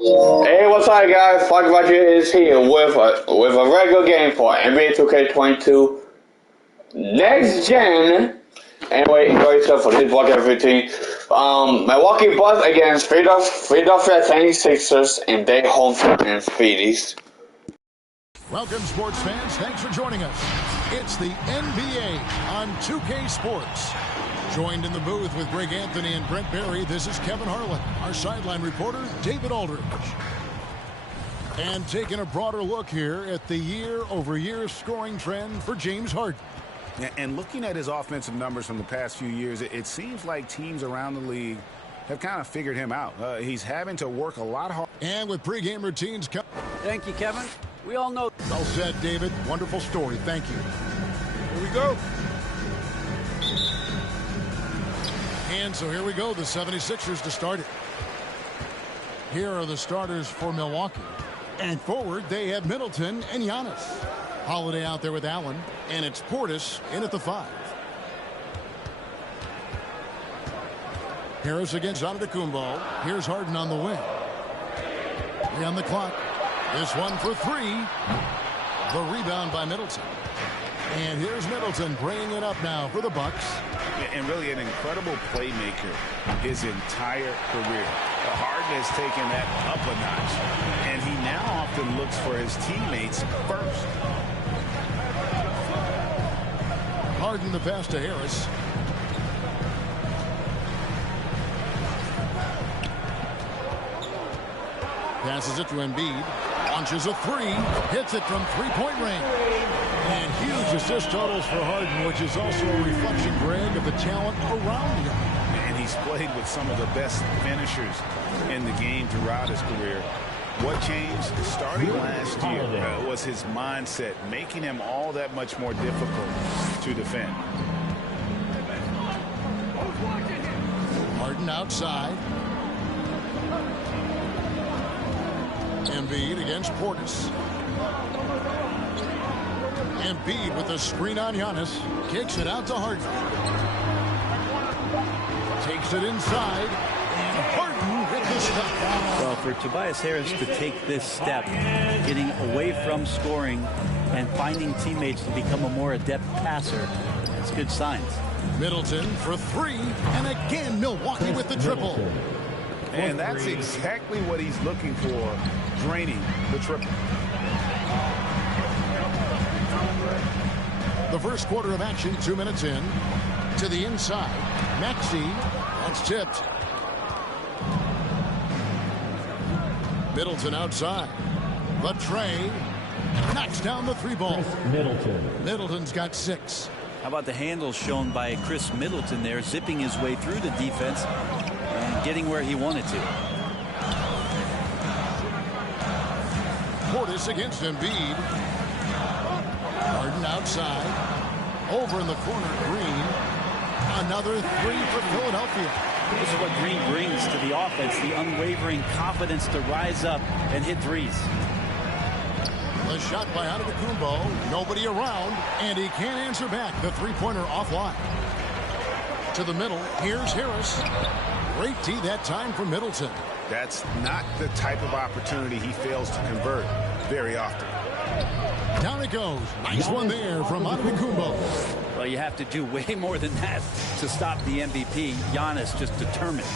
Hey, what's up, guys? Fuck Roger is here with a regular game for NBA 2K22 Next Gen. Anyway, enjoy yourself for this block everything. Milwaukee Bucks against Philadelphia 76ers in their home field in Phoenix. Welcome, sports fans. Thanks for joining us. It's the NBA on 2K Sports. Joined in the booth with Greg Anthony and Brent Barry, this is Kevin Harlan. Our sideline reporter, David Aldridge. And taking a broader look here at the year-over-year scoring trend for James Harden. And looking at his offensive numbers from the past few years, it seems like teams around the league have kind of figured him out. He's having to work a lot harder. And with pregame routines coming. Thank you, Kevin. We all know. Well said, David. Wonderful story. Thank you. Here we go. And so here we go, the 76ers to start it. Here are the starters for Milwaukee. And forward, they have Middleton and Giannis. Holiday out there with Allen, and it's Portis in at the 5. Harris against Antetokounmpo. Here's Harden on the wing. 3 on the clock. This one for 3. The rebound by Middleton. And here's Middleton bringing it up now for the Bucks. And really an incredible playmaker his entire career. Harden has taken that up a notch, and he now often looks for his teammates first. Harden the pass to Harris. Passes it to Embiid. Launches a 3. Hits it from three-point range. And huge assist totals for Harden, which is also a reflection, Greg, of the talent around him. And he's played with some of the best finishers in the game throughout his career. What changed starting last year was his mindset, making him all that much more difficult to defend. Harden outside. Embiid against Portis. Embiid with a screen on Giannis. Kicks it out to Harden. Takes it inside. And Harden with the step. Well, for Tobias Harris to take this step, getting away from scoring and finding teammates to become a more adept passer, that's good signs. Middleton for 3. And again, Milwaukee with the triple. And that's exactly what he's looking for, draining the triple. The first quarter of action, 2 minutes in. To the inside. Maxey. That's tipped. Middleton outside. The tray. Knocks down the 3-ball. Middleton's got 6. How about the handles shown by Chris Middleton there, zipping his way through the defense and getting where he wanted to. Portis against Embiid. Harden outside. Over in the corner, Green. Another 3 for Philadelphia. This is what Green brings to the offense, the unwavering confidence to rise up and hit threes. The shot by Antetokounmpo. Nobody around, and he can't answer back. The three-pointer offline. To the middle, here's Harris. Great tee that time for Middleton. That's not the type of opportunity he fails to convert very often. Down it goes. Nice one there from Antetokounmpo. Well, you have to do way more than that to stop the MVP. Giannis just determined.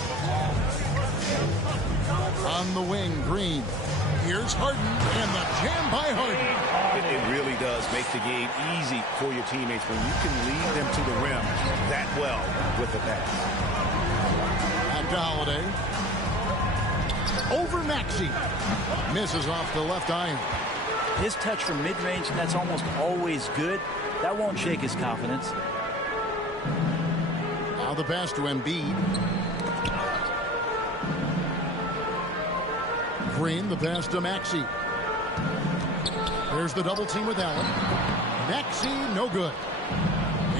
On the wing, Green. Here's Harden, and the jam by Harden. It really does make the game easy for your teammates when you can lead them to the rim that well with the pass. Back to Holiday. Over Maxey. Misses off the left iron. His touch from mid-range, that's almost always good. That won't shake his confidence. Now the pass to Embiid. Green, the pass to Maxey. There's the double team with Allen. Maxey, no good.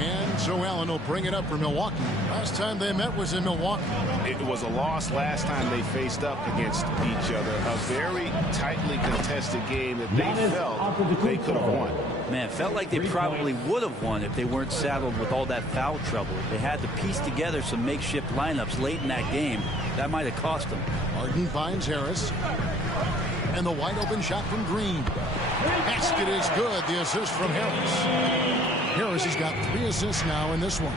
And so Allen will bring it up for Milwaukee. Last time they met was in Milwaukee. It was a loss last time they faced up against each other. A very tightly contested game that they felt they could have won. Man, felt like they probably would have won if they weren't saddled with all that foul trouble. They had to piece together some makeshift lineups late in that game. That might have cost them. Harden finds Harris. And the wide open shot from Green. Basket is good. The assist from Harris. Harris has got 3 assists now in this one.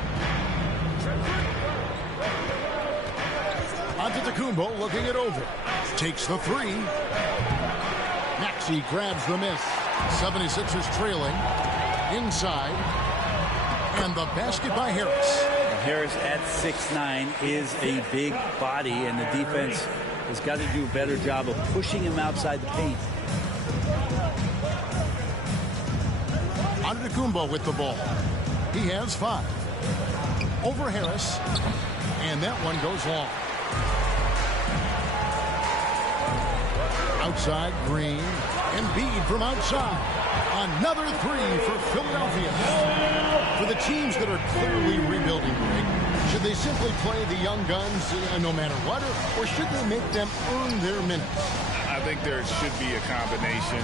Antetokounmpo looking it over. Takes the 3. Maxey grabs the miss. 76ers trailing. Inside. And the basket by Harris. Harris at 6'9" is a big body, and the defense has got to do a better job of pushing him outside the paint. Antetokounmpo with the ball. He has 5. Over Harris. And that one goes long. Outside, Green. Embiid from outside. Another 3 for Philadelphia. For the teams that are clearly rebuilding, Greg, should they simply play the young guns no matter what, or should they make them earn their minutes? I think there should be a combination.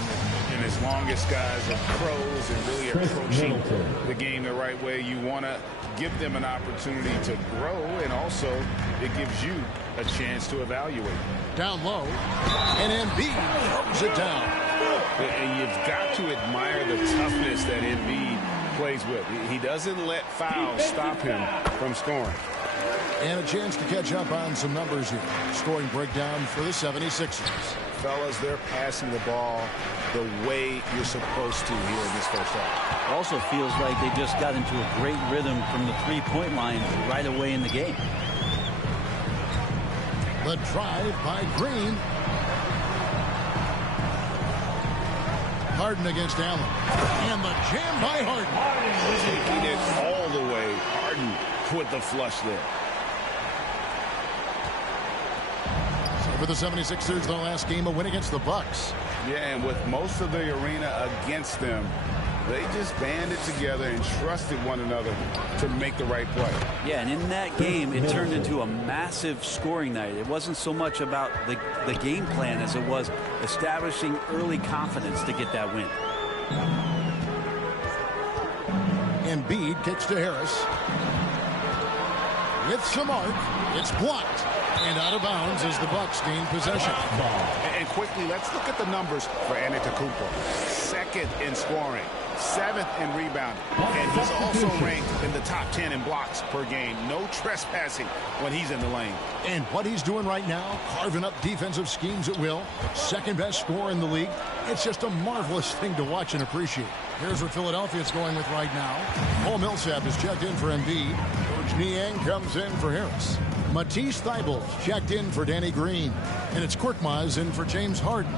And as long as guys are pros and really approaching the game the right way, you want to give them an opportunity to grow, and also it gives you a chance to evaluate. Down low, and Embiid throws it down. And you've got to admire the toughness that Embiid plays with. He doesn't let fouls stop him from scoring. And a chance to catch up on some numbers here. Scoring breakdown for the 76ers. Fellas, they're passing the ball the way you're supposed to here in this first half. Also feels like they just got into a great rhythm from the three-point line right away in the game. The drive by Green. Harden against Allen. And the jam by Harden. Taking it all the way. Harden with the flush there. For the 76ers, their last game, a win against the Bucks. Yeah, and with most of the arena against them, they just banded together and trusted one another to make the right play. Yeah, and in that game, it turned into a massive scoring night. It wasn't so much about the game plan as it was establishing early confidence to get that win. Embiid kicks to Harris. With some arc, it's blocked. And out of bounds as the Bucks gain possession. And quickly, let's look at the numbers for Antetokounmpo. 2nd in scoring, 7th in rebounding, and he's also ranked in the top 10 in blocks per game. No trespassing when he's in the lane. And what he's doing right now, carving up defensive schemes at will. 2nd best scorer in the league. It's just a marvelous thing to watch and appreciate. Here's what Philadelphia's going with right now. Paul Millsap is checked in for Embiid. Coach Niang comes in for Harris. Matisse Thybulle checked in for Danny Green. And it's Korkmaz in for James Harden.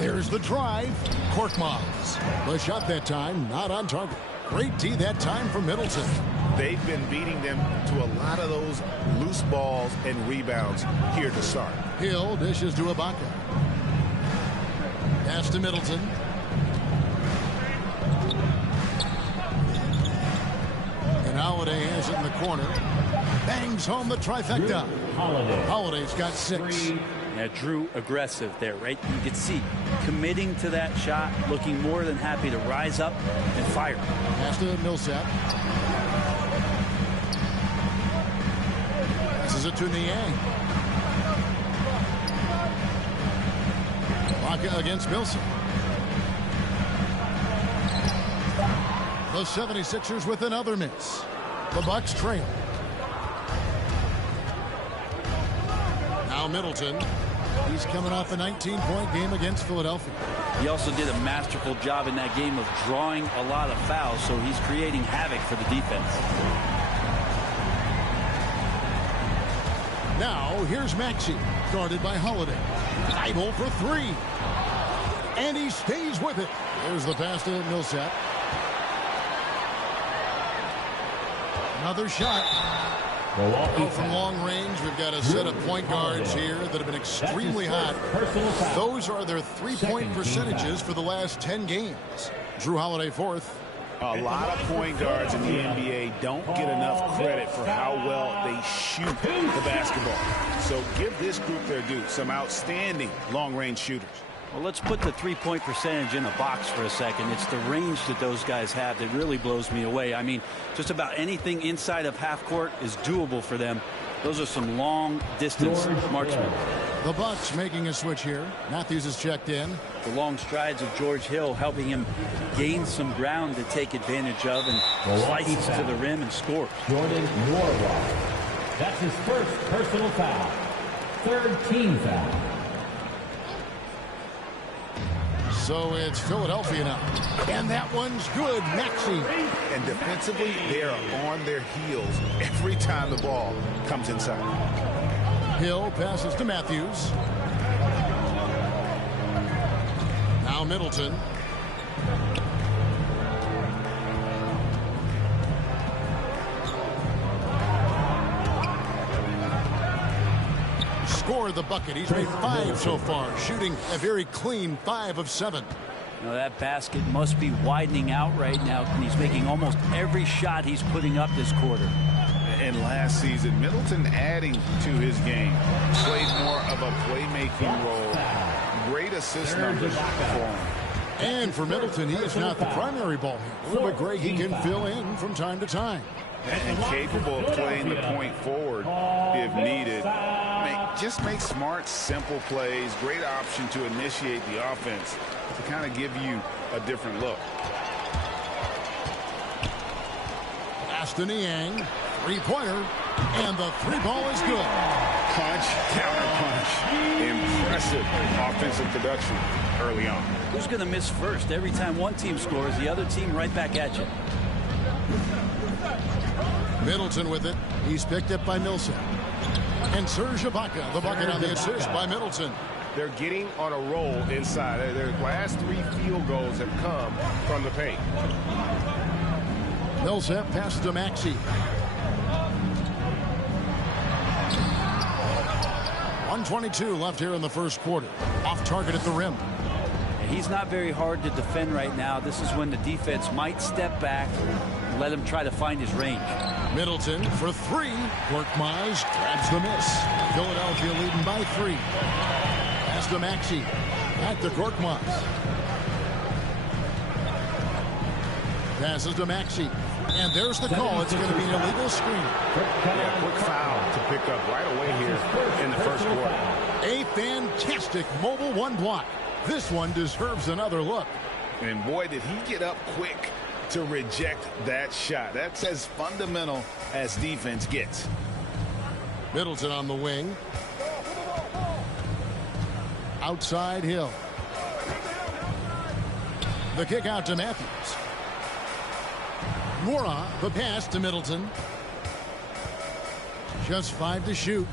There's the drive. Korkmaz. The shot that time, not on target. Great D that time from Middleton. They've been beating them to a lot of those loose balls and rebounds here to start. Hill dishes to Ibaka. Pass to Middleton. And Holiday has it in the corner. Bangs home the trifecta. Holiday's got 6. Yeah, Drew aggressive there, right? You could see committing to that shot, looking more than happy to rise up and fire. Pass to Millsap. Passes it to Niang. Ibaka against Millsap. The 76ers with another miss. The Bucks trail. Now Middleton. He's coming off a 19-point game against Philadelphia. He also did a masterful job in that game of drawing a lot of fouls, so he's creating havoc for the defense. Now here's Maxey, guarded by Holiday. Thybulle for 3. And he stays with it. There's the pass to Millsap. Another shot. From long range, we've got a set of point guards here that have been extremely hot. Those are their three-point percentages for the last 10 games. Drew Holiday 4th. A lot of point guards in the NBA don't get enough credit for how well they shoot the basketball. So give this group their due. Some outstanding long-range shooters. Well, let's put the three-point percentage in a box for a second. It's the range that those guys have that really blows me away. I mean, just about anything inside of half court is doable for them. Those are some long-distance marksmen. The Bucks making a switch here. Matthews is checked in. The long strides of George Hill helping him gain some ground to take advantage of and slices to the rim and scores. Jordan Norwalk. That's his first personal foul. Third team foul. So it's Philadelphia now. And that one's good. Maxey. And defensively, they are on their heels every time the ball comes inside. Hill passes to Matthews. Now Middleton. Scored the bucket. He's made 5 so far, shooting a very clean 5 of 7. Now that basket must be widening out right now, and he's making almost every shot he's putting up this quarter. And last season, Middleton adding to his game, played more of a playmaking role. Great assist numbers for him. And for Middleton, he is not the primary ball handler, but Greg, he can fill in from time to time. And capable of playing the point forward if needed. Just make smart, simple plays. Great option to initiate the offense to kind of give you a different look. Aston Niang, three-pointer, and the three ball is good. Punch, counter punch. Impressive offensive production early on. Who's going to miss first? Every time one team scores, the other team right back at you. Middleton with it. He's picked up by Millsap. And Serge Ibaka, the bucket on the assist by Middleton. They're getting on a roll inside. Their last 3 field goals have come from the paint. Millsap passes to Maxey. 1:22 left here in the first quarter. Off target at the rim. He's not very hard to defend right now. This is when the defense might step back and let him try to find his range. Middleton for 3. Korkmaz grabs the miss. Philadelphia leading by 3. Pass to Maxey. Back to Korkmaz. Passes to Maxey. And there's the call. It's going to be an illegal screen. Yeah, quick foul to pick up right away here in the first quarter. A fantastic mobile 1 block. This one deserves another look. And boy, did he get up quick to reject that shot. That's as fundamental as defense gets. Middleton on the wing. Outside Hill. The kick out to Matthews. Mora, the pass to Middleton. Just 5 to shoot.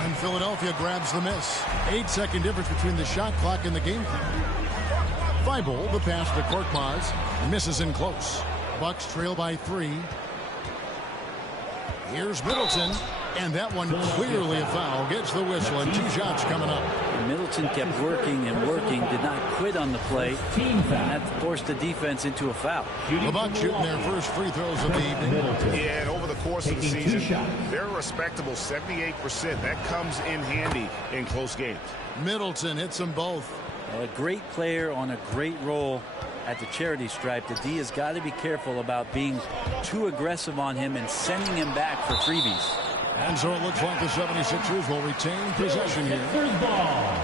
And Philadelphia grabs the miss. 8-second difference between the shot clock and the game clock. Thibault, the pass to Korkmaz. Misses in close. Bucks trail by 3. Here's Middleton. And that one clearly a foul. Gets the whistle and 2 shots coming up. Middleton kept working and working, did not quit on the play, and that forced the defense into a foul. The Bucks shooting their first free throws of the evening. Yeah, and over the course of the season, they're a respectable 78%. That comes in handy in close games. Middleton hits them both. Well, a great player on a great role at the charity stripe. The D has got to be careful about being too aggressive on him and sending him back for freebies. And so it looks like the 76ers will retain possession here. First ball.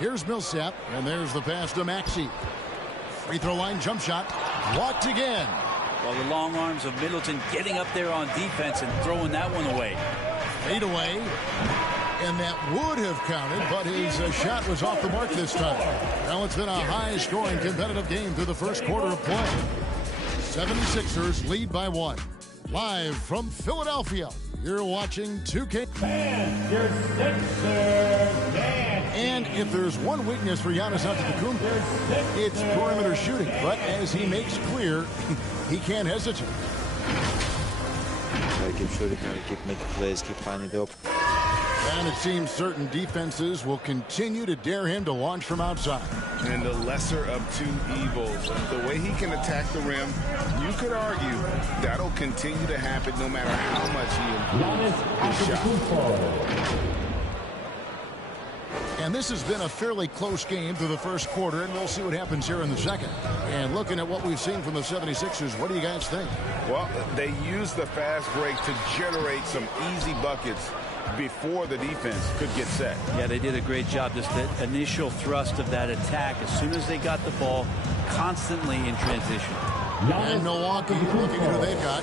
Here's Millsap, and there's the pass to Maxey. Free throw line jump shot. Blocked again. Well, the long arms of Middleton getting up there on defense and throwing that one away. Fade away. And that would have counted, but his shot was off the mark this time. Well, it's been a high-scoring competitive game through the first quarter of play. 76ers lead by 1. Live from Philadelphia, you're watching 2K. And your Sixers dance. And If there's one weakness for Giannis Antetokounmpo, it's perimeter shooting. But as he makes clear, he can't hesitate. Gotta keep shooting, gotta keep making plays, keep finding the open. And it seems certain defenses will continue to dare him to launch from outside. And the lesser of two evils. The way he can attack the rim, you could argue that'll continue to happen no matter how much he improves his shot. And this has been a fairly close game through the first quarter, and we'll see what happens here in the second. And looking at what we've seen from the 76ers, what do you guys think? Well, they used the fast break to generate some easy buckets before the defense could get set. Yeah, they did a great job. Just the initial thrust of that attack, as soon as they got the ball, constantly in transition. And Milwaukee, looking at who they've got.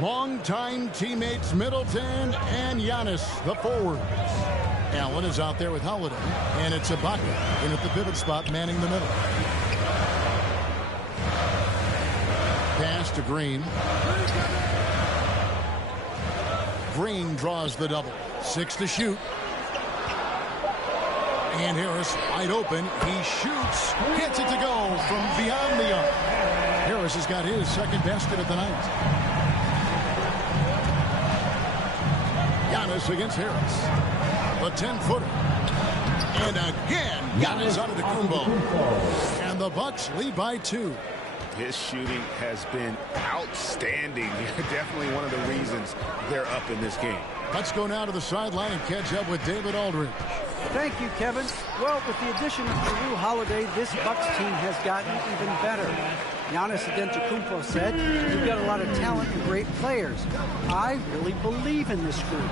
Longtime teammates Middleton and Giannis, the forwards. Allen is out there with Holiday, and it's Ibaka in at the pivot spot, manning the middle. Pass to Green. Green draws the double. 6 to shoot. And Harris wide open. He shoots. Gets it to go from beyond the arc. Harris has got his second basket of the night. Giannis against Harris. A 10-footer. And again, Giannis Antetokounmpo. And the Bucks lead by 2. His shooting has been outstanding. Definitely one of the reasons they're up in this game. Let's go now to the sideline and catch up with David Aldridge. Thank you, Kevin. Well, with the addition of Jrue Holiday, this Bucks team has gotten even better. Giannis Antetokounmpo said, "You've got a lot of talent and great players. I really believe in this group.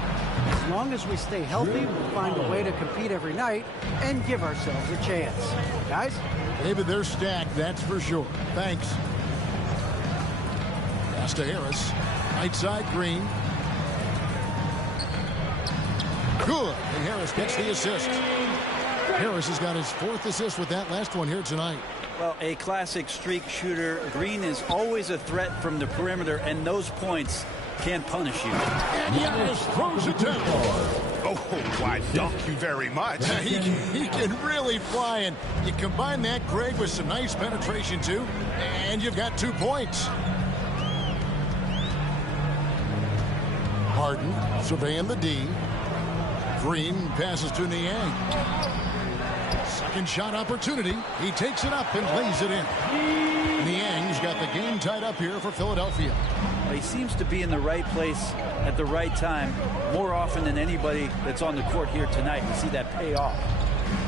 As long as we stay healthy, we'll find a way to compete every night and give ourselves a chance." Guys? David, they're stacked, that's for sure. Thanks. Pass to Harris. Right side, Green. Good. And Harris gets the assist. Harris has got his 4th assist with that last one here tonight. Well, a classic streak shooter. Green is always a threat from the perimeter, and those points can punish you. And Giannis throws it down. Oh, why, thank you very much. He can really fly, and you combine that, Greg, with some nice penetration, too, and you've got 2 points. Harden surveying the D. Green passes to Niang. Second shot opportunity. He takes it up and lays it in. Niang's got the game tied up here for Philadelphia. Well, he seems to be in the right place at the right time more often than anybody that's on the court here tonight. We see that pay off.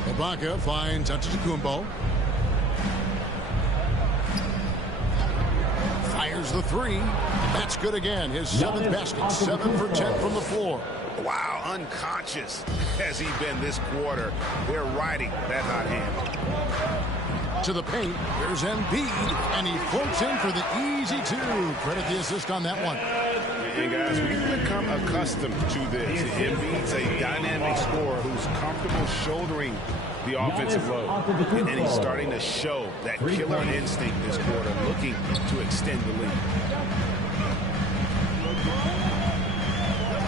Ibaka finds Antetokounmpo. Fires the 3. That's good again. His 7th basket. 7 for 10 from the floor. Wow, unconscious has he been this quarter. They're riding that hot hand. To the paint, there's Embiid, and he floats in for the easy 2. Credit the assist on that one. And guys, we've become accustomed to this. Embiid's a dynamic scorer who's comfortable shouldering the offensive load. And he's starting to show that killer instinct this quarter, looking to extend the lead.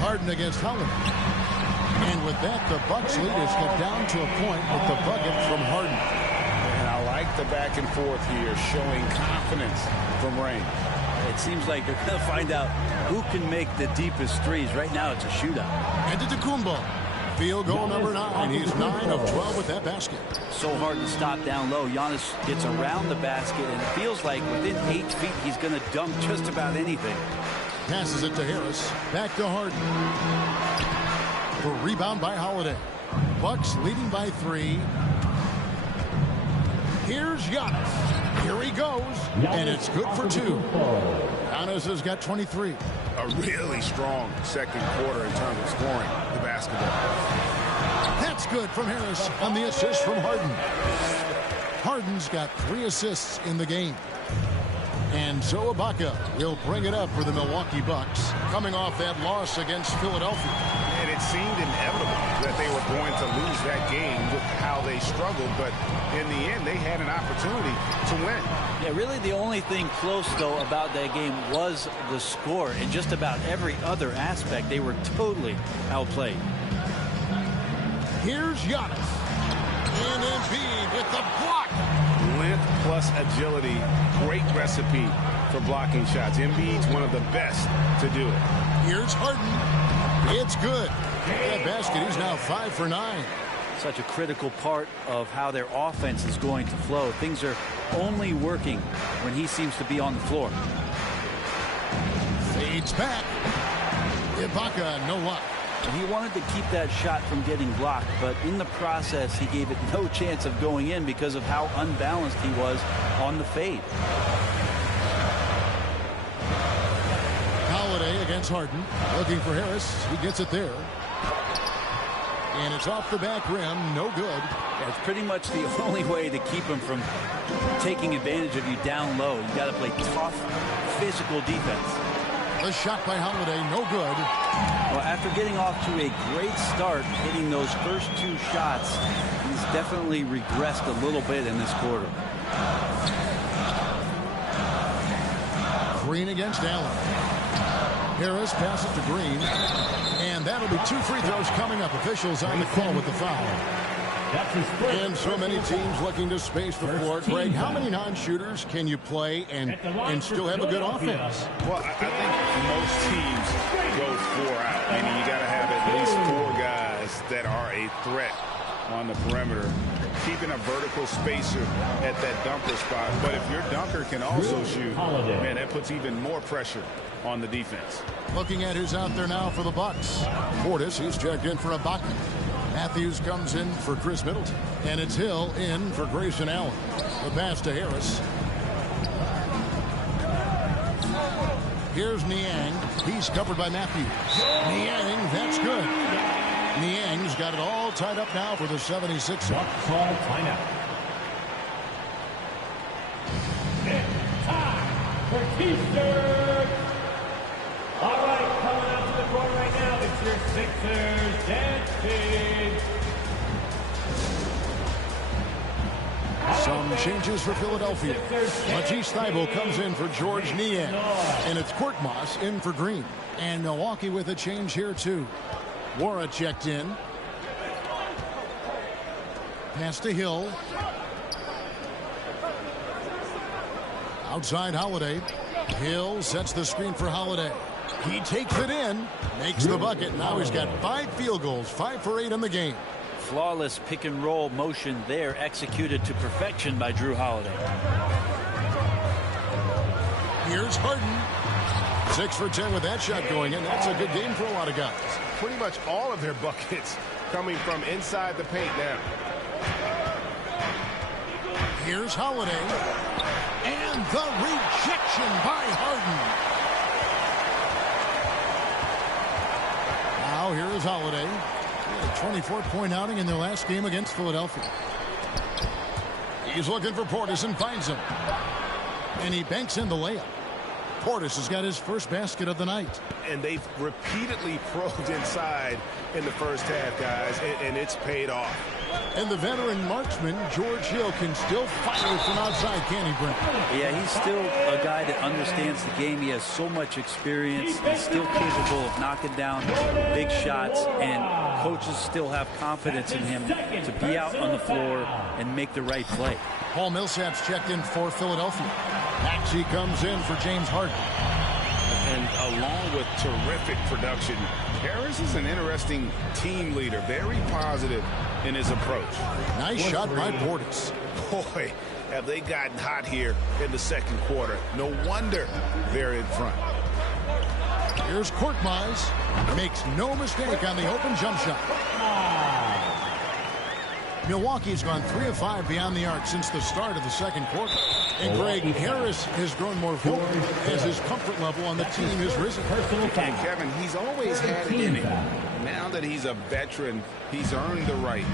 Harden against Holiday. And with that, the Bucks lead is cut down to a point with the bucket from Harden. And I like the back and forth here, showing confidence from Rain. It seems like they're going to find out who can make the deepest threes. Right now, it's a shootout. Antetokounmpo. Field goal number 9. He's 9 of 12 with that basket. So hard to stop down low. Giannis gets around the basket, and it feels like within 8 feet, he's going to dunk just about anything. Passes it to Harris. Back to Harden. For rebound by Holiday. Bucks leading by 3. Here's Giannis. Here he goes. And it's good for 2. Giannis has got 23. A really strong second quarter in terms of scoring the basketball. That's good from Harris on the assist from Harden. Harden's got 3 assists in the game. And so Ibaka will bring it up for the Milwaukee Bucks, coming off that loss against Philadelphia. And it seemed inevitable that they were going to lose that game with how they struggled, but in the end, they had an opportunity to win. Yeah, really the only thing close, though, about that game was the score. In just about every other aspect, they were totally outplayed. Here's Giannis. And Embiid with the block. Length plus agility, great recipe for blocking shots. Embiid's one of the best to do it. Here's Harden. It's good. That basket, he's now 5 for 9. Such a critical part of how their offense is going to flow. Things are only working when he seems to be on the floor. Fades back. Ibaka, no luck. He wanted to keep that shot from getting blocked, but in the process, he gave it no chance of going in because of how unbalanced he was on the fade. Holiday against Harden. Looking for Harris. He gets it there. And it's off the back rim. No good. That's pretty much the only way to keep him from taking advantage of you down low. You got to play tough, physical defense. The shot by Holiday, no good. Well, after getting off to a great start, hitting those first 2 shots, he's definitely regressed a little bit in this quarter. Green against Allen. Harris passes to Green. And that'll be 2 free throws coming up. Officials on the call with the foul. And so many teams looking to space the floor. Greg, how many non-shooters can you play and still have a good offense? Well, I think most teams go 4 out. Meaning you got to have at least 4 guys that are a threat on the perimeter. Keeping a vertical spacer at that dunker spot. But if your dunker can also shoot, man, that puts even more pressure on the defense. Looking at who's out there now for the Bucks. Portis, he's checked in for Ibaka. Matthews comes in for Chris Middleton. And it's Hill in for Grayson Allen. The pass to Harris. Here's Niang. He's covered by Matthews. Niang, that's good. Niang's got it all tied up now for the 76ers. Bucks call timeout. It's time for T-shirt. All right, coming out to the court right now, it's your Sixers dancing. Some changes for Philadelphia. Matisse Thybulle comes in for George Niang. And it's Korkmaz in for Green. And Milwaukee with a change here, too. Wara checked in. Pass to Hill. Outside Holiday. Hill sets the screen for Holiday. He takes it in, makes the bucket. Now he's got 5 field goals, 5 for 8 in the game. Flawless pick and roll motion there, executed to perfection by Jrue Holiday. Here's Harden. 6 for 10 with that shot going in. That's a good game for a lot of guys. Pretty much all of their buckets coming from inside the paint now. Here's Holiday. And the rejection by Harden. Now here is Holiday. A 24-point outing in their last game against Philadelphia. He's looking for Portis and finds him. And he banks in the layup. Portis has got his first basket of the night. And they've repeatedly probed inside in the first half, guys, and it's paid off. And the veteran marksman, George Hill, can still fire from outside, can he, Brent? Yeah, he's still a guy that understands the game. He has so much experience. He's still capable of knocking down big shots, and coaches still have confidence in him to be out on the floor and make the right play. Paul Millsap's checked in for Philadelphia. Maxey comes in for James Harden. And along with terrific production, Harris is an interesting team leader, very positive in his approach. Nice shot by Portis. Boy, have they gotten hot here in the second quarter. No wonder they're in front. Here's Korkmaz. Makes no mistake on the open jump shot. Milwaukee's gone 3 of 5 beyond the arc since the start of the second quarter. And Greg, Harris has grown more vocal as his comfort level on the team has risen. And Kevin, he's always had it in him. Now that he's a veteran, he's earned the right.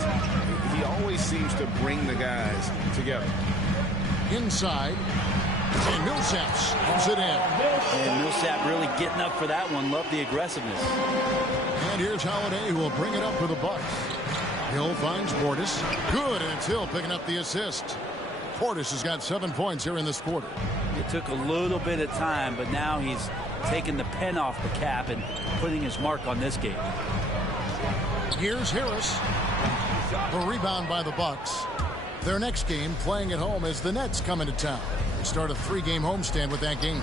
He always seems to bring the guys together. Inside, and Millsap slams it in. And Millsap really getting up for that one. Love the aggressiveness. And here's Holiday, who will bring it up for the Bucks. Hill finds Portis. Good, and it's Hill picking up the assist. Portis has got 7 points here in this quarter. It took a little bit of time, but now he's taking the pen off the cap and putting his mark on this game. Here's Harris. The rebound by the Bucks. Their next game, playing at home, as the Nets come into town. They start a 3-game homestand with that game.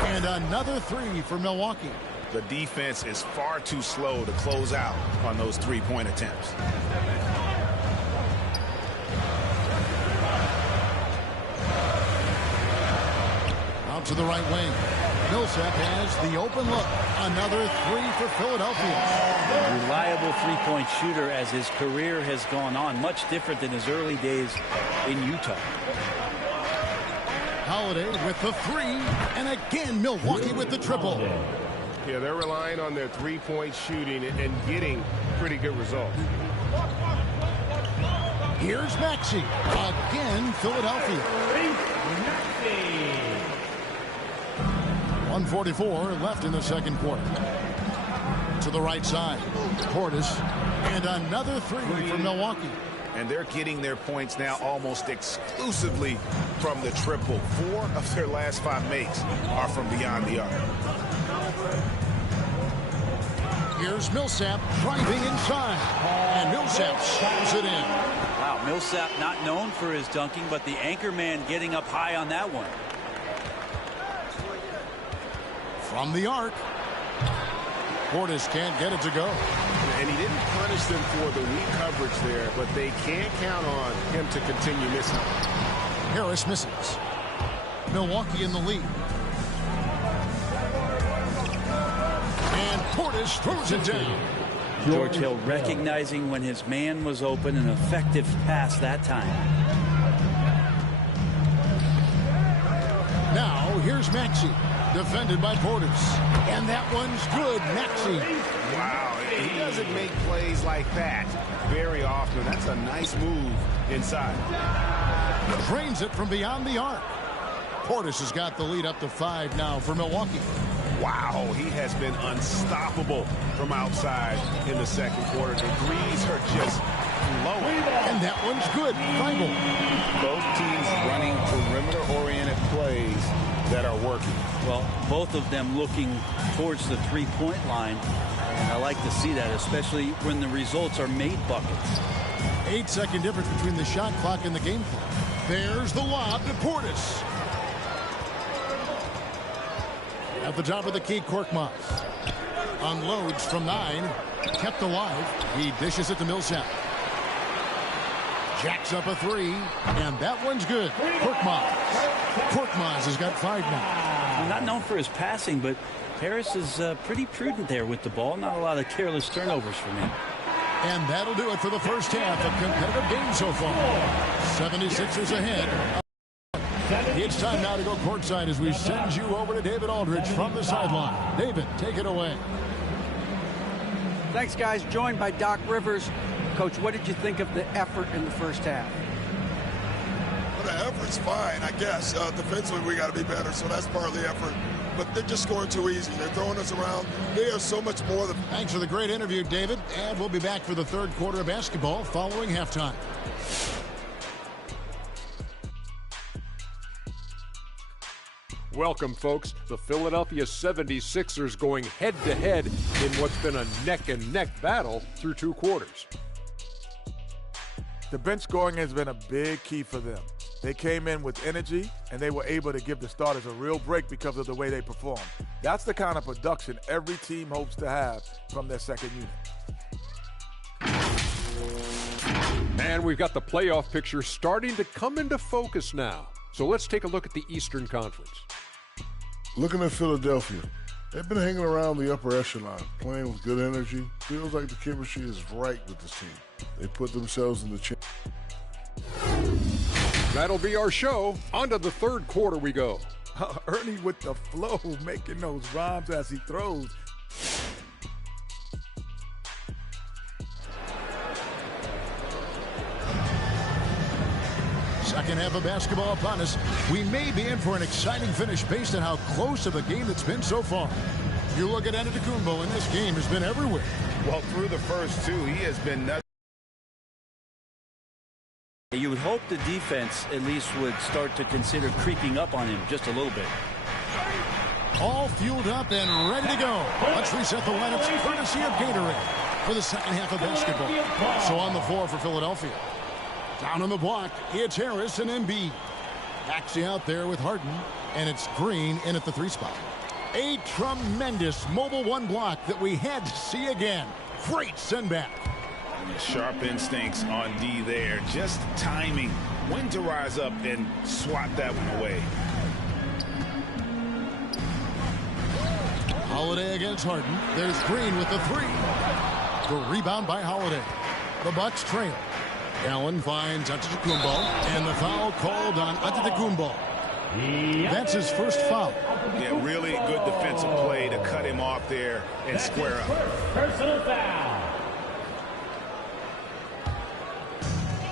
And another 3 for Milwaukee. The defense is far too slow to close out on those three-point attempts. Out to the right wing. Millsap has the open look. Another 3 for Philadelphia. Reliable three-point shooter as his career has gone on. Much different than his early days in Utah. Holiday with the 3. And again, Milwaukee with the triple. Yeah, they're relying on their three-point shooting and getting pretty good results. Here's Maxey. Again, Philadelphia. 1:44 left in the second quarter. To the right side. Portis. And another 3 for Milwaukee. And they're getting their points now almost exclusively from the triple. 4 of their last 5 makes are from beyond the arc. Here's Millsap driving inside. And Millsap slams it in. Wow, Millsap not known for his dunking, but the anchor man getting up high on that one. From the arc. Portis can't get it to go. And he didn't punish them for the weak coverage there, but they can't count on him to continue missing. Harris misses. Milwaukee in the lead. And Portis throws it down. George Hill recognizing when his man was open, an effective pass that time. Now here's Maxey. Defended by Portis. And that one's good. Maxey. Wow, he doesn't make plays like that very often. That's a nice move inside. Drains it from beyond the arc. Portis has got the lead up to 5 now for Milwaukee. Wow, he has been unstoppable from outside in the second quarter. The threes are just flowing. And that one's good. Feigl. Both teams running perimeter-oriented plays that are working. Well, both of them looking towards the three-point line. And I like to see that, especially when the results are made buckets. 8-second difference between the shot clock and the game clock. There's the lob to Portis. At the top of the key, Korkmaz unloads from 9. Kept alive. He dishes it to Millsap. Jacks up a 3. And that one's good. Korkmaz has got 5 now. Not known for his passing, but Harris is pretty prudent there with the ball. Not a lot of careless turnovers from him. And that'll do it for the first half. A competitive game so far. 76ers ahead. It's time now to go courtside as we send you over to David Aldridge from the sideline. David, take it away. Thanks, guys. Joined by Doc Rivers. Coach, what did you think of the effort in the first half? Well, the effort's fine, I guess. Defensively, we got to be better, so that's part of the effort. But they're just scoring too easy. They're throwing us around. They are so much more than... Thanks for the great interview, David. And we'll be back for the third quarter of basketball following halftime. Welcome, folks. The Philadelphia 76ers going head-to-head in what's been a neck-and-neck battle through 2 quarters. The bench scoring has been a big key for them. They came in with energy, and they were able to give the starters a real break because of the way they performed. That's the kind of production every team hopes to have from their second unit. And we've got the playoff picture starting to come into focus now. So let's take a look at the Eastern Conference. Looking at Philadelphia, they've been hanging around the upper echelon, playing with good energy. Feels like the chemistry is right with this team. They put themselves in the chance. That'll be our show. On to the third quarter we go. Ernie with the flow, making those rhymes as he throws. Second half of basketball upon us. We may be in for an exciting finish based on how close of a game it's been so far. You look at Antetokounmpo, and this game has been everywhere. Well, through the first 2, he has been nuts. You would hope the defense at least would start to consider creeping up on him just a little bit. All fueled up and ready to go. Let's reset the lineups courtesy of Gatorade. for the second half of basketball. So on the floor for Philadelphia. Down on the block, it's Harris and Embiid. Maxey out there with Harden, and it's Green in at the 3 spot. A tremendous mobile 1 block that we had to see again. Great send back. Sharp instincts on D there. Just timing when to rise up and swat that one away. Holiday against Harden. There's Green with the 3. The rebound by Holiday. The Bucks trail. Allen finds Antetokounmpo, and the foul called on Antetokounmpo. That's his first foul. Yeah, really good defensive play to cut him off there and square up. Personal foul.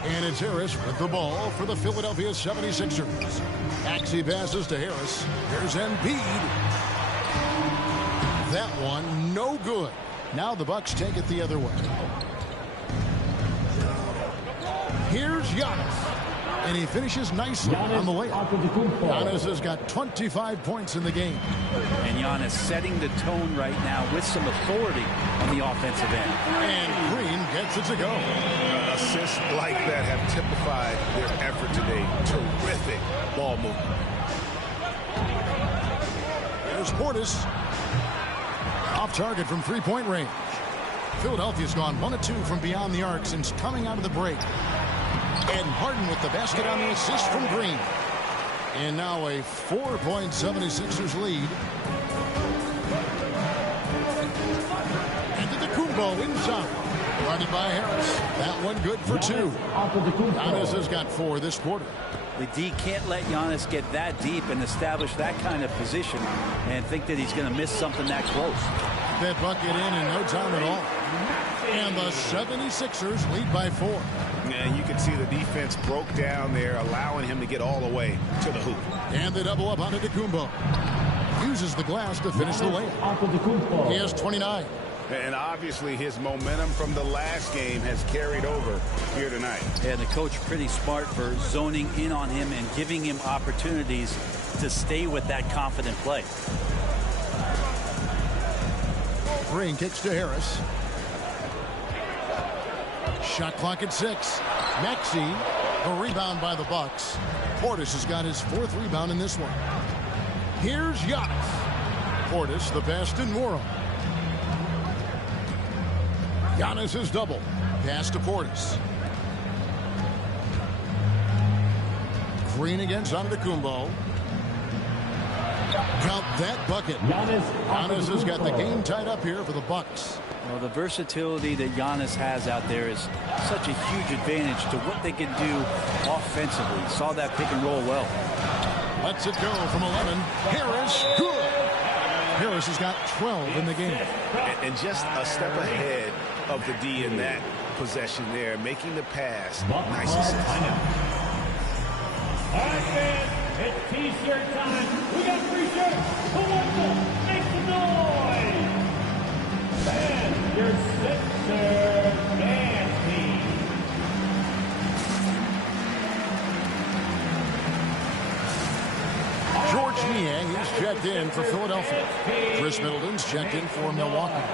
And it's Harris with the ball for the Philadelphia 76ers. Maxey passes to Harris. Here's Embiid. That one no good. Now the Bucks take it the other way. Here's Giannis. And he finishes nicely on the layup. Giannis has got 25 points in the game. And Giannis setting the tone right now with some authority on the offensive end. And Green gets it to go. Assists like that have typified their effort today. Terrific ball movement. There's Portis. Off target from 3-point range. Philadelphia's gone 1 of 2 from beyond the arc since coming out of the break. And Harden with the basket on the assist from Green. And now a 4-point 76ers lead. Antetokounmpo inside. Guarded by Harris. That one good for 2. Giannis has got 4 this quarter. The D can't let Giannis get that deep and establish that kind of position and think that he's going to miss something that close. That bucket in no time at all. And the 76ers lead by 4. And you can see the defense broke down there, allowing him to get all the way to the hoop. And they double up on Antetokounmpo. Uses the glass to finish the layup. He has 29. And obviously his momentum from the last game has carried over here tonight. And the coach pretty smart for zoning in on him and giving him opportunities to stay with that confident play. Green kicks to Harris. Shot clock at 6. Maxey, a rebound by the Bucks. Portis has got his 4th rebound in this one. Here's Giannis. Portis, the pass to Nwora. Giannis is double. Pass to Portis. Green against Antetokounmpo. Count that bucket. Giannis has got the game tied up here for the Bucks. Well, the versatility that Giannis has out there is such a huge advantage to what they can do offensively. Saw that pick and roll well. Lets it go from 11. Harris, good. Harris has got 12 in the game. And just a step ahead of the D in that possession there, making the pass. Nice assist. All right, fans, it's T-shirt time. We got free shirts. Who wants them? Make some noise. And your Sixers dance team. George Niang is checked in for Philadelphia. Chris Middleton's checked in for Milwaukee.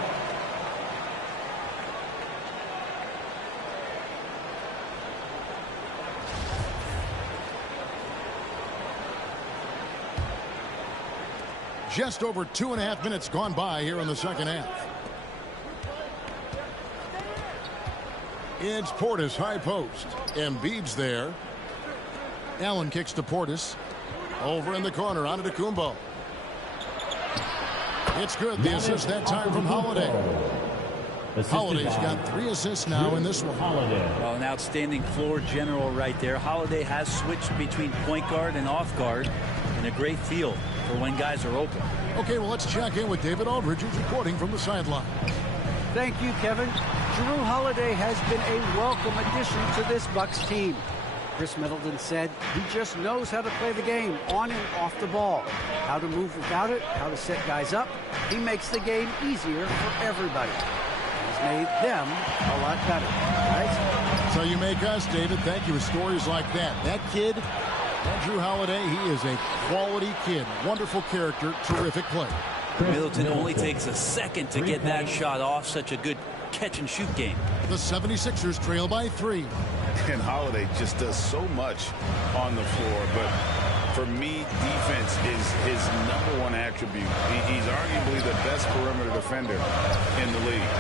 Just over 2.5 minutes gone by here in the second half. It's Portis, high post. Embiid's there. Allen kicks to Portis. Over in the corner, Antetokounmpo. It's good. The assist that time from Holiday. Holiday's got 3 assists now in this one. Well, an outstanding floor general right there. Holiday has switched between point guard and off guard, and a great feel for when guys are open. Okay, well, let's check in with David Aldridge, who's reporting from the sideline. Thank you, Kevin. Jrue Holiday has been a welcome addition to this Bucks team. Chris Middleton said he just knows how to play the game on and off the ball, how to move without it, how to set guys up. He makes the game easier for everybody. He's made them a lot better, right? So you make us, David. Thank you for stories like that. That kid, Jrue Holiday, he is a quality kid. Wonderful character, terrific play. Middleton only takes a second to get that shot off. Such a good catch-and-shoot game. The 76ers trail by 3. And Holiday just does so much on the floor, but for me, defense is his #1 attribute. He's arguably the best perimeter defender in the league.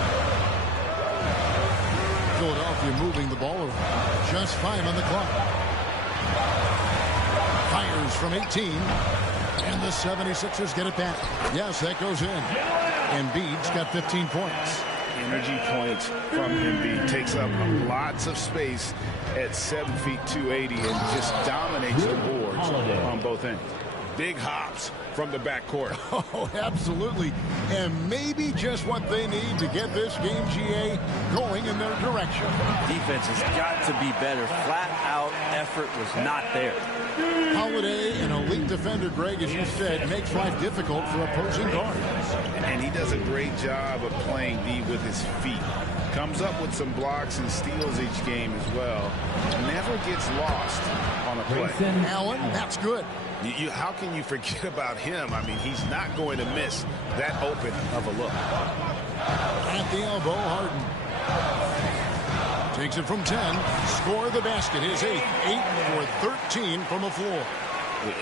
Philadelphia moving the ball around. Just 5 on the clock. Fires from 18. And the 76ers get it back. Yes, that goes in. Embiid's got 15 points. Energy points from Embiid. Takes up lots of space at 7 feet 280 and just dominates the boards on both ends. Big hops from the backcourt. Oh, absolutely. And maybe just what they need to get this game, GA, going in their direction. Defense has got to be better. Flat-out effort was not there. Holiday, an elite defender, Greg, as you said, makes life difficult for opposing guards. And he does a great job of playing D with his feet. Comes up with some blocks and steals each game as well. Never gets lost on a play. Allen, that's good. How can you forget about him? I mean, he's not going to miss that open of a look. At the elbow, Harden. Takes it from 10. Score the basket. His 8 for 13 from the floor.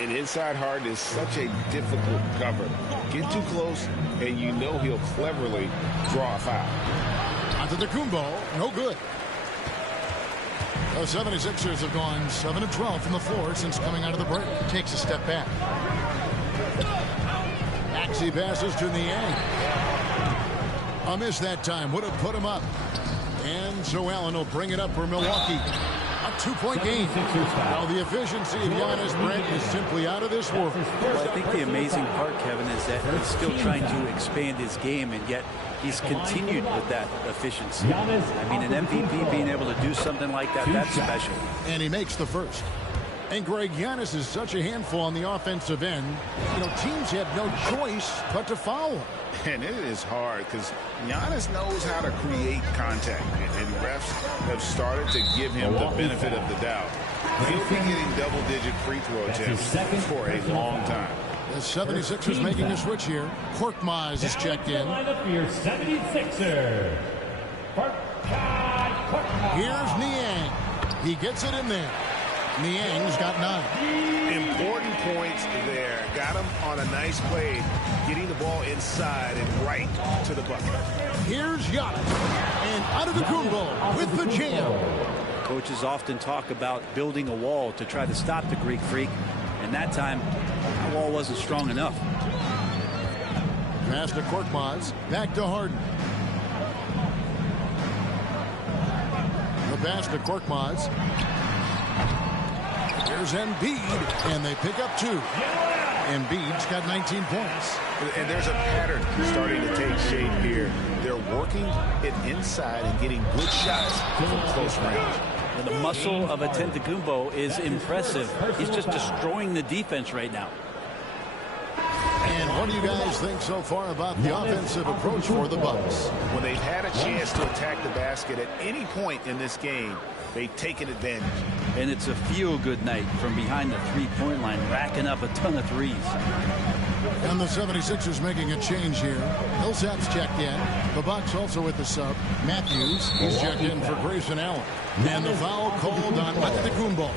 And inside Harden is such a difficult cover. Get too close, and you know he'll cleverly draw a foul. Antetokounmpo, no good. The 76ers have gone 7 of 12 from the floor since coming out of the break. Takes a step back. Maxey passes to Niang. A miss that time. Would have put him up. And so Allen will bring it up for Milwaukee. A 2-point game. Now the efficiency of Giannis, Brent, is simply out of this world. Well, I think the amazing part, Kevin, is that he's still trying to expand his game, and yet he's continued with that efficiency. I mean, an MVP being able to do something like that, that's special. And he makes the first. And Greg, Giannis is such a handful on the offensive end. You know, teams have no choice but to foul him. And it is hard because Giannis knows how to create contact. And refs have started to give him the benefit of the doubt. He'll be getting double-digit free throw attempts for a long time. The 76ers making a switch here. Korkmaz is checked in. Here's Niang. He gets it in there. Niang's got 9. Important points there. Got him on a nice play, getting the ball inside and right to the bucket. Here's Giannis. And Antetokounmpo with the jam. Coaches often talk about building a wall to try to stop the Greek Freak. And that time, the wall wasn't strong enough. Pass to Korkmaz. Back to Harden. The pass to Korkmaz. Here's Embiid, and they pick up 2. Embiid's got 19 points. And there's a pattern starting to take shape here. They're working it inside and getting good shots from close range. And the muscle of Antetokounmpo is impressive. He's just destroying the defense right now. And what do you guys think so far about the offensive approach for the Bucks? When they've had a chance to attack the basket at any point in this game, they've taken advantage. And it's a feel-good night from behind the three-point line, racking up a ton of threes. And the 76ers making a change here. Millsap's checked in. The Bucks also with the sub. Matthews, he's checked in for Grayson Allen. And the foul called on Antetokounmpo.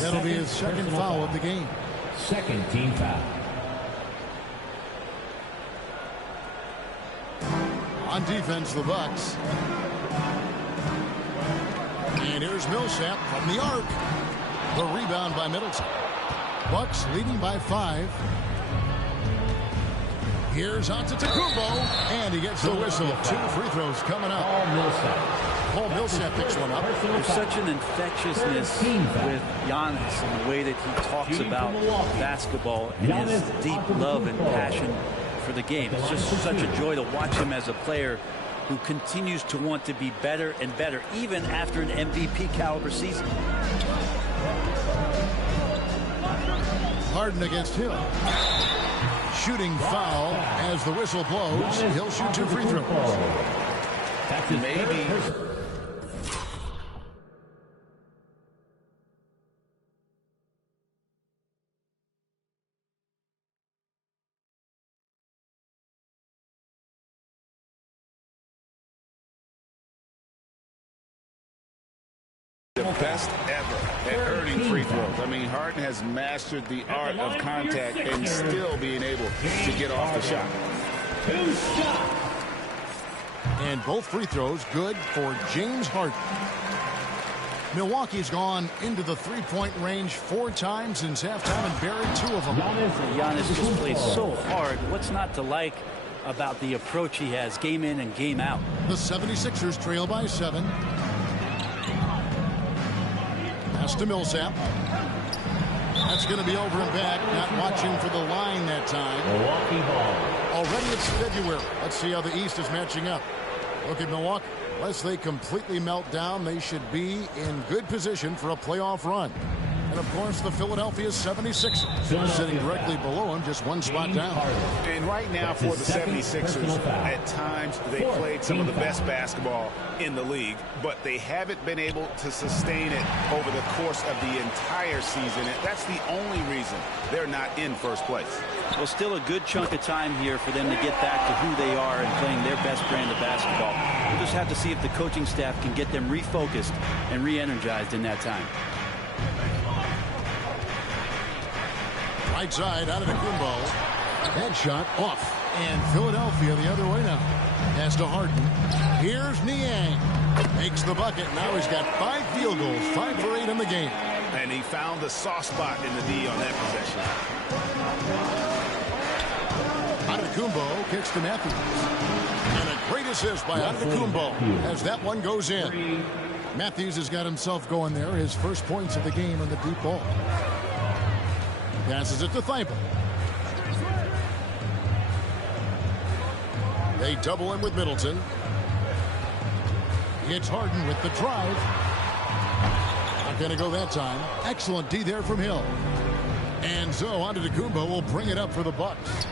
That'll be his second foul of the game. Second team foul. On defense, the Bucks. And here's Millsap from the arc. The rebound by Middleton. Bucks leading by 5. Here's Antetokounmpo, and he gets the whistle. 2 free throws coming up. Paul Millsap picks one up. There's such an infectiousness with Giannis and the way that he talks about basketball and his deep love and passion for the game. It's just such a joy to watch him as a player who continues to want to be better and better, even after an MVP caliber season. Harden against Hill. Shooting foul as the whistle blows. He'll shoot 2 free throws. Maybe best ever at earning free throws. I mean, Harden has mastered the art of contact and still being able to get off the shot. 2 shots. And both free throws good for James Harden. Milwaukee's gone into the three-point range 4 times since halftime and buried 2 of them. Giannis just plays so hard. What's not to like about the approach he has game in and game out? The 76ers trail by 7. Pass to Millsap. That's going to be over and back. Not watching for the line that time. Milwaukee ball. Already it's February. Let's see how the East is matching up. Look at Milwaukee. Unless they completely melt down, they should be in good position for a playoff run. And, of course, the Philadelphia 76ers sitting directly below him, just 1 spot down. And right now for the 76ers, at times they played some of the best basketball in the league, but they haven't been able to sustain it over the course of the entire season. And that's the only reason they're not in first place. Well, still a good chunk of time here for them to get back to who they are and playing their best brand of basketball. We'll just have to see if the coaching staff can get them refocused and re-energized in that time. Right side out of the Kumbo. That shot off. And Philadelphia the other way now. Pass to Harden. Here's Niang. Makes the bucket. Now he's got 5 field goals. 5 for 8 in the game. And he found the soft spot in the D on that possession. Antetokounmpo kicks to Matthews. And a great assist by Antetokounmpo as that one goes in. Matthews has got himself going there. His first points of the game on the deep ball. Passes it to Thibault. They double him with Middleton. It's Harden with the drive. Not going to go that time. Excellent D there from Hill. And so Antetokounmpo will bring it up for the Bucks.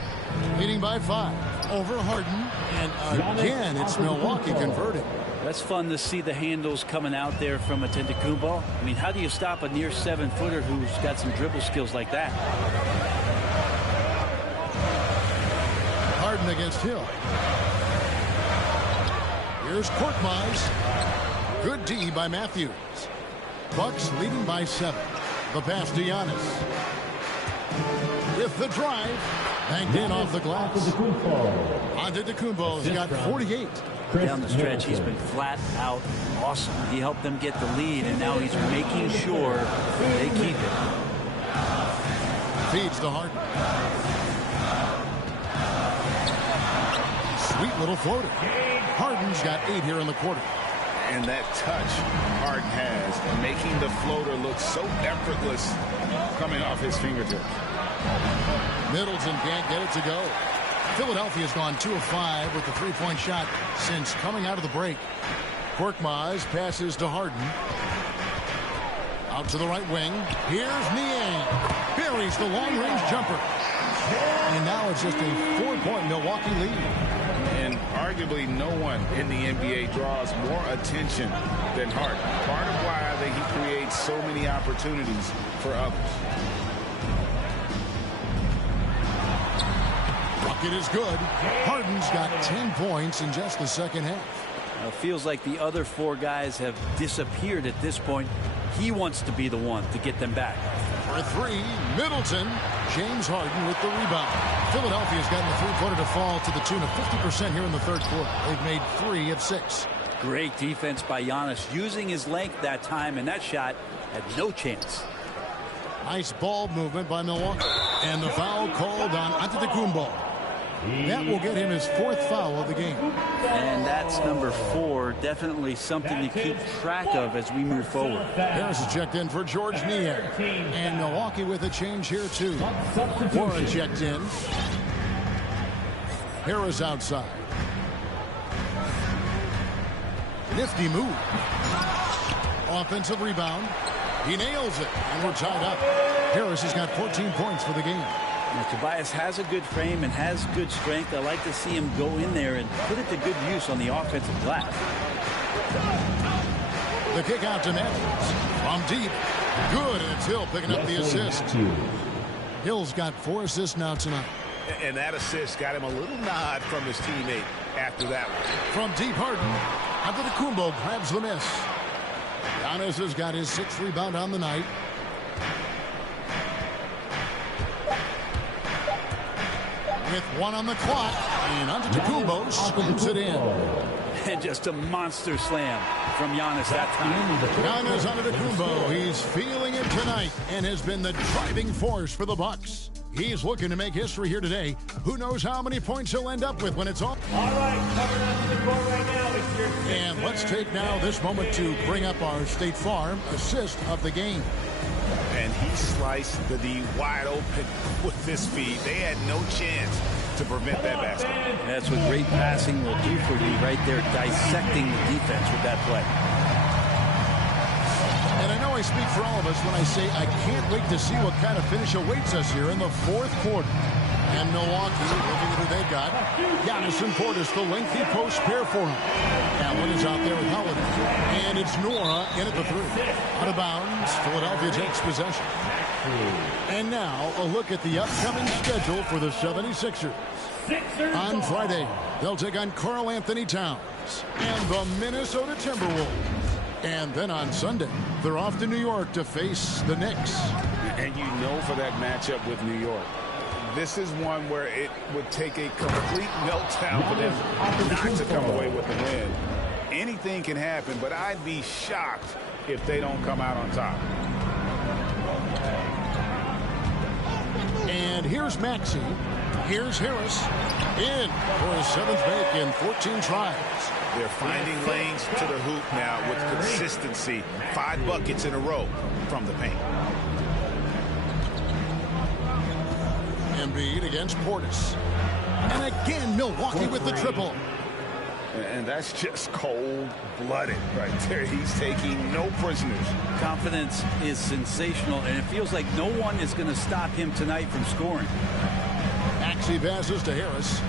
Leading by 5 over Harden. And again, it's Milwaukee converting. That's fun to see the handles coming out there from Antetokounmpo. I mean, how do you stop a near 7-footer who's got some dribble skills like that? Harden against Hill. Here's Korkmaz. Good D by Matthews. Bucks leading by 7. The pass to Giannis. With the drive. Banked in off the glass. Antetokounmpo's got 48. Down the stretch, he's been flat out awesome. He helped them get the lead, and now he's making sure they keep it. Feeds to Harden. Sweet little floater. Harden's got 8 here in the quarter. And that touch Harden has, making the floater look so effortless coming off his fingertips. Middleton can't get it to go. Philadelphia's gone 2 of 5 with the 3-point shot since coming out of the break. Korkmaz passes to Harden. Out to the right wing. Here's Niang. Buries the long-range jumper. And now it's just a 4-point Milwaukee lead. And arguably no one in the NBA draws more attention than Harden. Part of why he creates so many opportunities for others. Bucket is good. Harden's got 10 points in just the second half. It feels like the other 4 guys have disappeared at this point. He wants to be the one to get them back. For 3, Middleton. James Harden with the rebound. Philadelphia's gotten the 3-pointer to fall to the tune of 50% here in the third quarter. They've made 3 of 6. Great defense by Giannis, using his length that time, and that shot had no chance. Nice ball movement by Milwaukee. And the foul called on Antetokounmpo. That will get him his 4th foul of the game. And that's number 4. Definitely something to keep track of as we move forward. Harris is checked in for George Niang. And Milwaukee with a change here, too. Warren checked in. Harris outside. Nifty move. Offensive rebound. He nails it. And we're tied up. Harris has got 14 points for the game. Now, Tobias has a good frame and has good strength. I like to see him go in there and put it to good use on the offensive glass. The kick out to Matthews. From deep. Good, and it's Hill picking up the assist. Hill's got 4 assists now tonight. And that assist got him a little nod from his teammate after that one. From deep, Harden. Antetokounmpo grabs the miss. Giannis has got his 6th rebound on the night. With 1 on the clock, and Antetokounmpo slams it in. And just a monster slam from Giannis that time. Giannis Antetokounmpo, he's feeling it tonight and has been the driving force for the Bucks. He's looking to make history here today. Who knows how many points he'll end up with when it's all. All right, coming up to the court right now is your. And let's take now this moment to bring up our State Farm assist of the game. And he sliced the D wide open with this feed. They had no chance to prevent that basket. That's what great passing will do for you right there, dissecting the defense with that play. And I know I speak for all of us when I say I can't wait to see what kind of finish awaits us here in the 4th quarter. And Milwaukee, looking at who they've got, Giannis and Portis, the lengthy post pair for him. Allen is out there with Holiday. And it's Nora in at the 3. Out of bounds, Philadelphia takes possession. And now, a look at the upcoming schedule for the 76ers. On Friday, they'll take on Karl Anthony Towns and the Minnesota Timberwolves. And then on Sunday, they're off to New York to face the Knicks. And you know for that matchup with New York, this is one where it would take a complete meltdown for them not to come away with the win. Anything can happen, but I'd be shocked if they don't come out on top. And here's Maxey. Here's Harris. In for his 7th make in 14 tries. They're finding lanes to the hoop now with consistency. 5 buckets in a row from the paint. Embiid against Portis. And again, Milwaukee with the triple. And that's just cold-blooded right there. He's taking no prisoners. Confidence is sensational, and it feels like no one is going to stop him tonight from scoring. Maxey passes to Harris.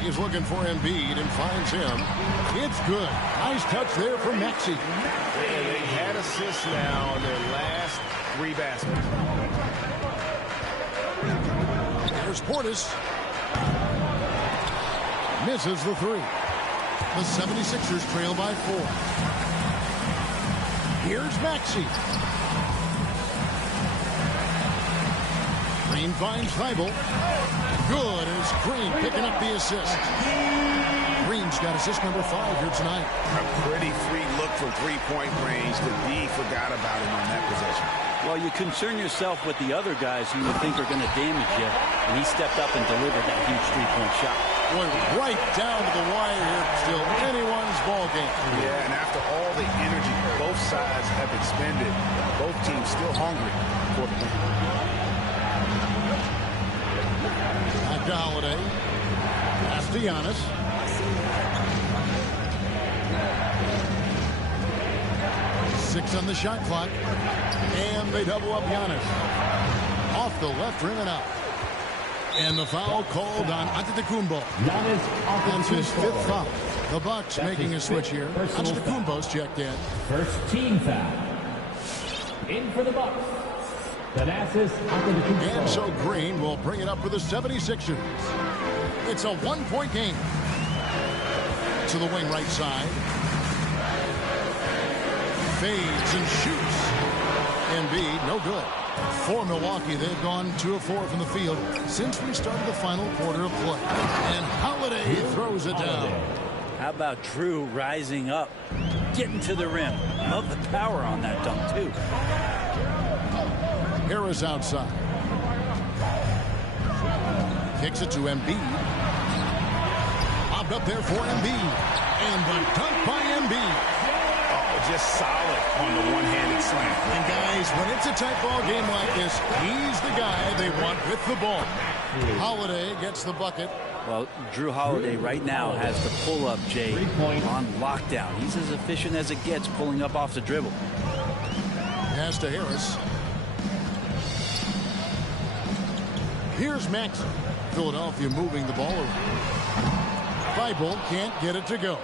He's looking for Embiid and finds him. It's good. Nice touch there from Maxey. And they had assists now on their last 3 baskets. There's Portis. Misses the 3. The 76ers trail by 4. Here's Maxey. Green finds Thibault. Good as Green picking up the assist. Green's got assist number 5 here tonight. A pretty free look from 3-point range. The D forgot about him on that possession. Well, you concern yourself with the other guys who you think are going to damage you, and he stepped up and delivered that huge 3-point shot. Boy, right down to the wire here. Still anyone's ball game. Yeah, and after all the energy both sides have expended, both teams still hungry for the win. Back to Holiday. Pass to Giannis. Six on the shot clock. And they double up Giannis. Off the left rim and out. And the foul called on Antetokounmpo. That's his 5th foul. The Bucks making a switch here. Antetokounmpo's checked in. First team foul. In for the Bucks. And so Green will bring it up for the 76ers. It's a 1-point game. To the wing right side. Fades and shoots. Embiid, no good. For Milwaukee, they've gone 2 of 4 from the field since we started the final quarter of play. And Holiday throws it down. How about Drew rising up, getting to the rim? Love the power on that dunk, too. Harris outside. Kicks it to Embiid. Lobbed up there for Embiid. And the dunk by Embiid. Just solid on the one-handed slam. And guys, when it's a tight ball game like this, he's the guy they want with the ball. Holiday gets the bucket. Well, Drew Holiday right now has the pull-up, Jay, on lockdown. He's as efficient as it gets pulling up off the dribble. Pass to Harris. Here's Maxey. Philadelphia moving the ball around. Thibault can't get it to go.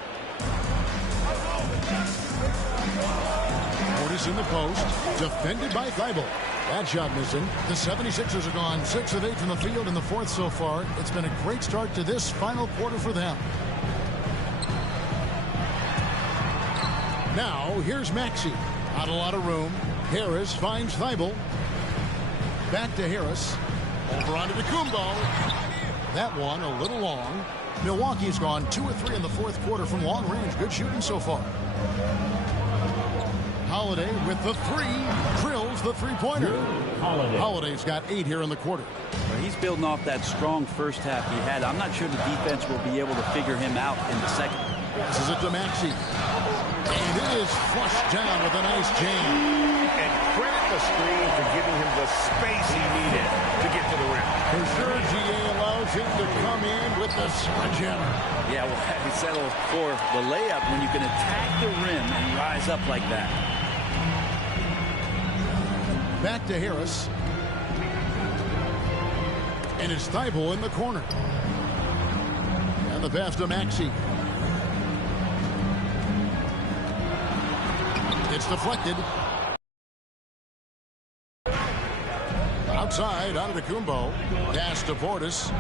Portis in the post. Defended by Thibault. That shot missing. The 76ers have gone 6 of 8 from the field in the 4th so far. It's been a great start to this final quarter for them. Now, here's Maxey. Not a lot of room. Harris finds Thibault. Back to Harris. Over onto Kumbo. That one a little long. Milwaukee's gone 2 of 3 in the fourth quarter from long range. Good shooting so far. Holiday with the 3. Drills the three-pointer. Holiday's got 8 here in the quarter. Well, he's building off that strong first half he had. I'm not sure the defense will be able to figure him out in the second. Passes it to Maxey. And it is flushed down with a nice jam. And credit the screen for giving him the space he needed to get to the rim. Bergergier allows him to come in with the sledgehammer. Yeah, well, he settled for the layup when you can attack the rim and rise up like that. Back to Harris. And it's Thibault in the corner. And the pass to Maxey. It's deflected. Outside, out of the Kumbo. Pass to Portis.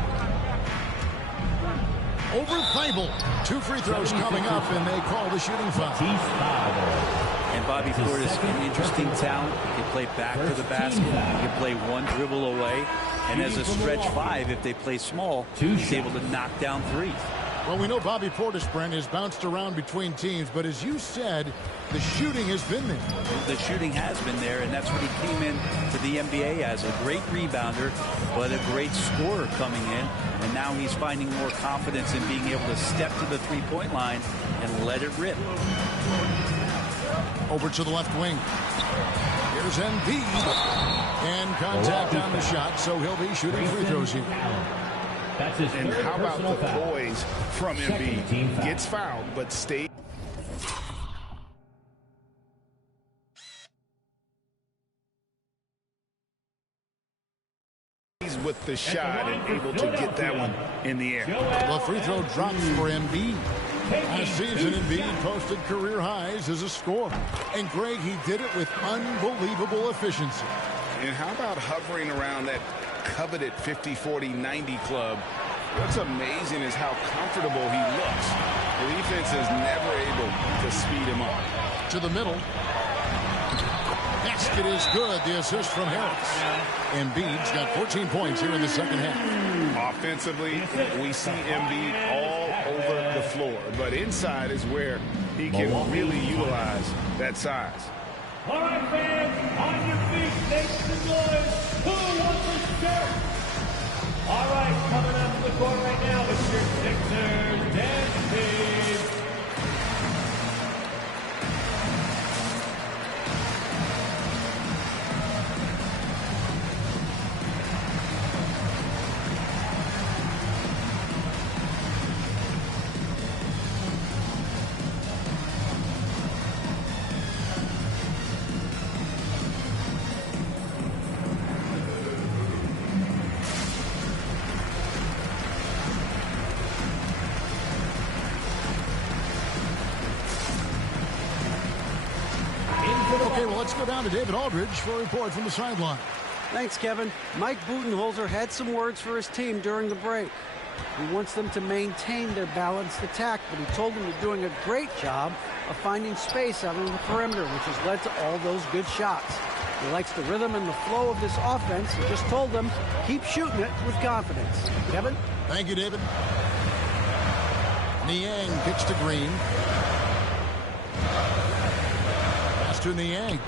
Over Thibault. 2 free throws coming up, and they call the shooting foul. And Bobby Portis, an interesting talent. He can play back to the basket. He can play one dribble away. And as a stretch 5, if they play small, he's able to knock down threes. Well, we know Bobby Portis, Brent, has bounced around between teams, but as you said, the shooting has been there. The shooting has been there, and that's what he came in to the NBA as, a great rebounder, but a great scorer coming in. And now he's finding more confidence in being able to step to the three-point line and let it rip. Over to the left wing. Here's Embiid. And contact on the shot, so he'll be shooting free throws here. And how about the poise from Embiid? Gets fouled, but stays. With the shot and able to get that one in the air. The free throw drops for Embiid. Last season, Embiid posted career highs as a scorer. And Greg, he did it with unbelievable efficiency. And how about hovering around that coveted 50-40-90 club? What's amazing is how comfortable he looks. The defense is never able to speed him up. To the middle. Basket is good. The assist from Harris. Embiid's got 14 points here in the second half. Offensively, we see Embiid all over the floor. But inside is where he can really utilize that size. All right, fans, on your feet, make some noise. Who wants a shirt? All right, coming up to the court right now, it's your Sixers dance team. Okay, well, let's go down to David Aldridge for a report from the sideline. Thanks, Kevin. Mike Budenholzer had some words for his team during the break. He wants them to maintain their balanced attack, but he told them they're doing a great job of finding space out on the perimeter, which has led to all those good shots. He likes the rhythm and the flow of this offense. He just told them, keep shooting it with confidence. Kevin? Thank you, David. Niang kicks to Green. Pass to Niang.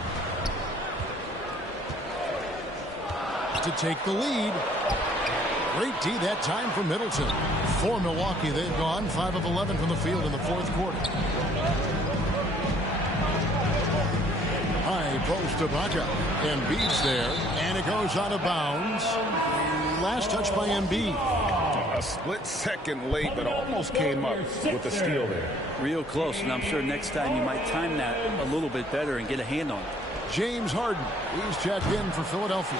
To take the lead. Great D that time for Middleton. For Milwaukee, they've gone 5 of 11 from the field in the fourth quarter. High post to Baca. Embiid's there, and it goes out of bounds. Last touch by Embiid. A split second late, but almost came up with a steal there. Real close, and I'm sure next time you might time that a little bit better and get a hand on it. James Harden, he's checked in for Philadelphia.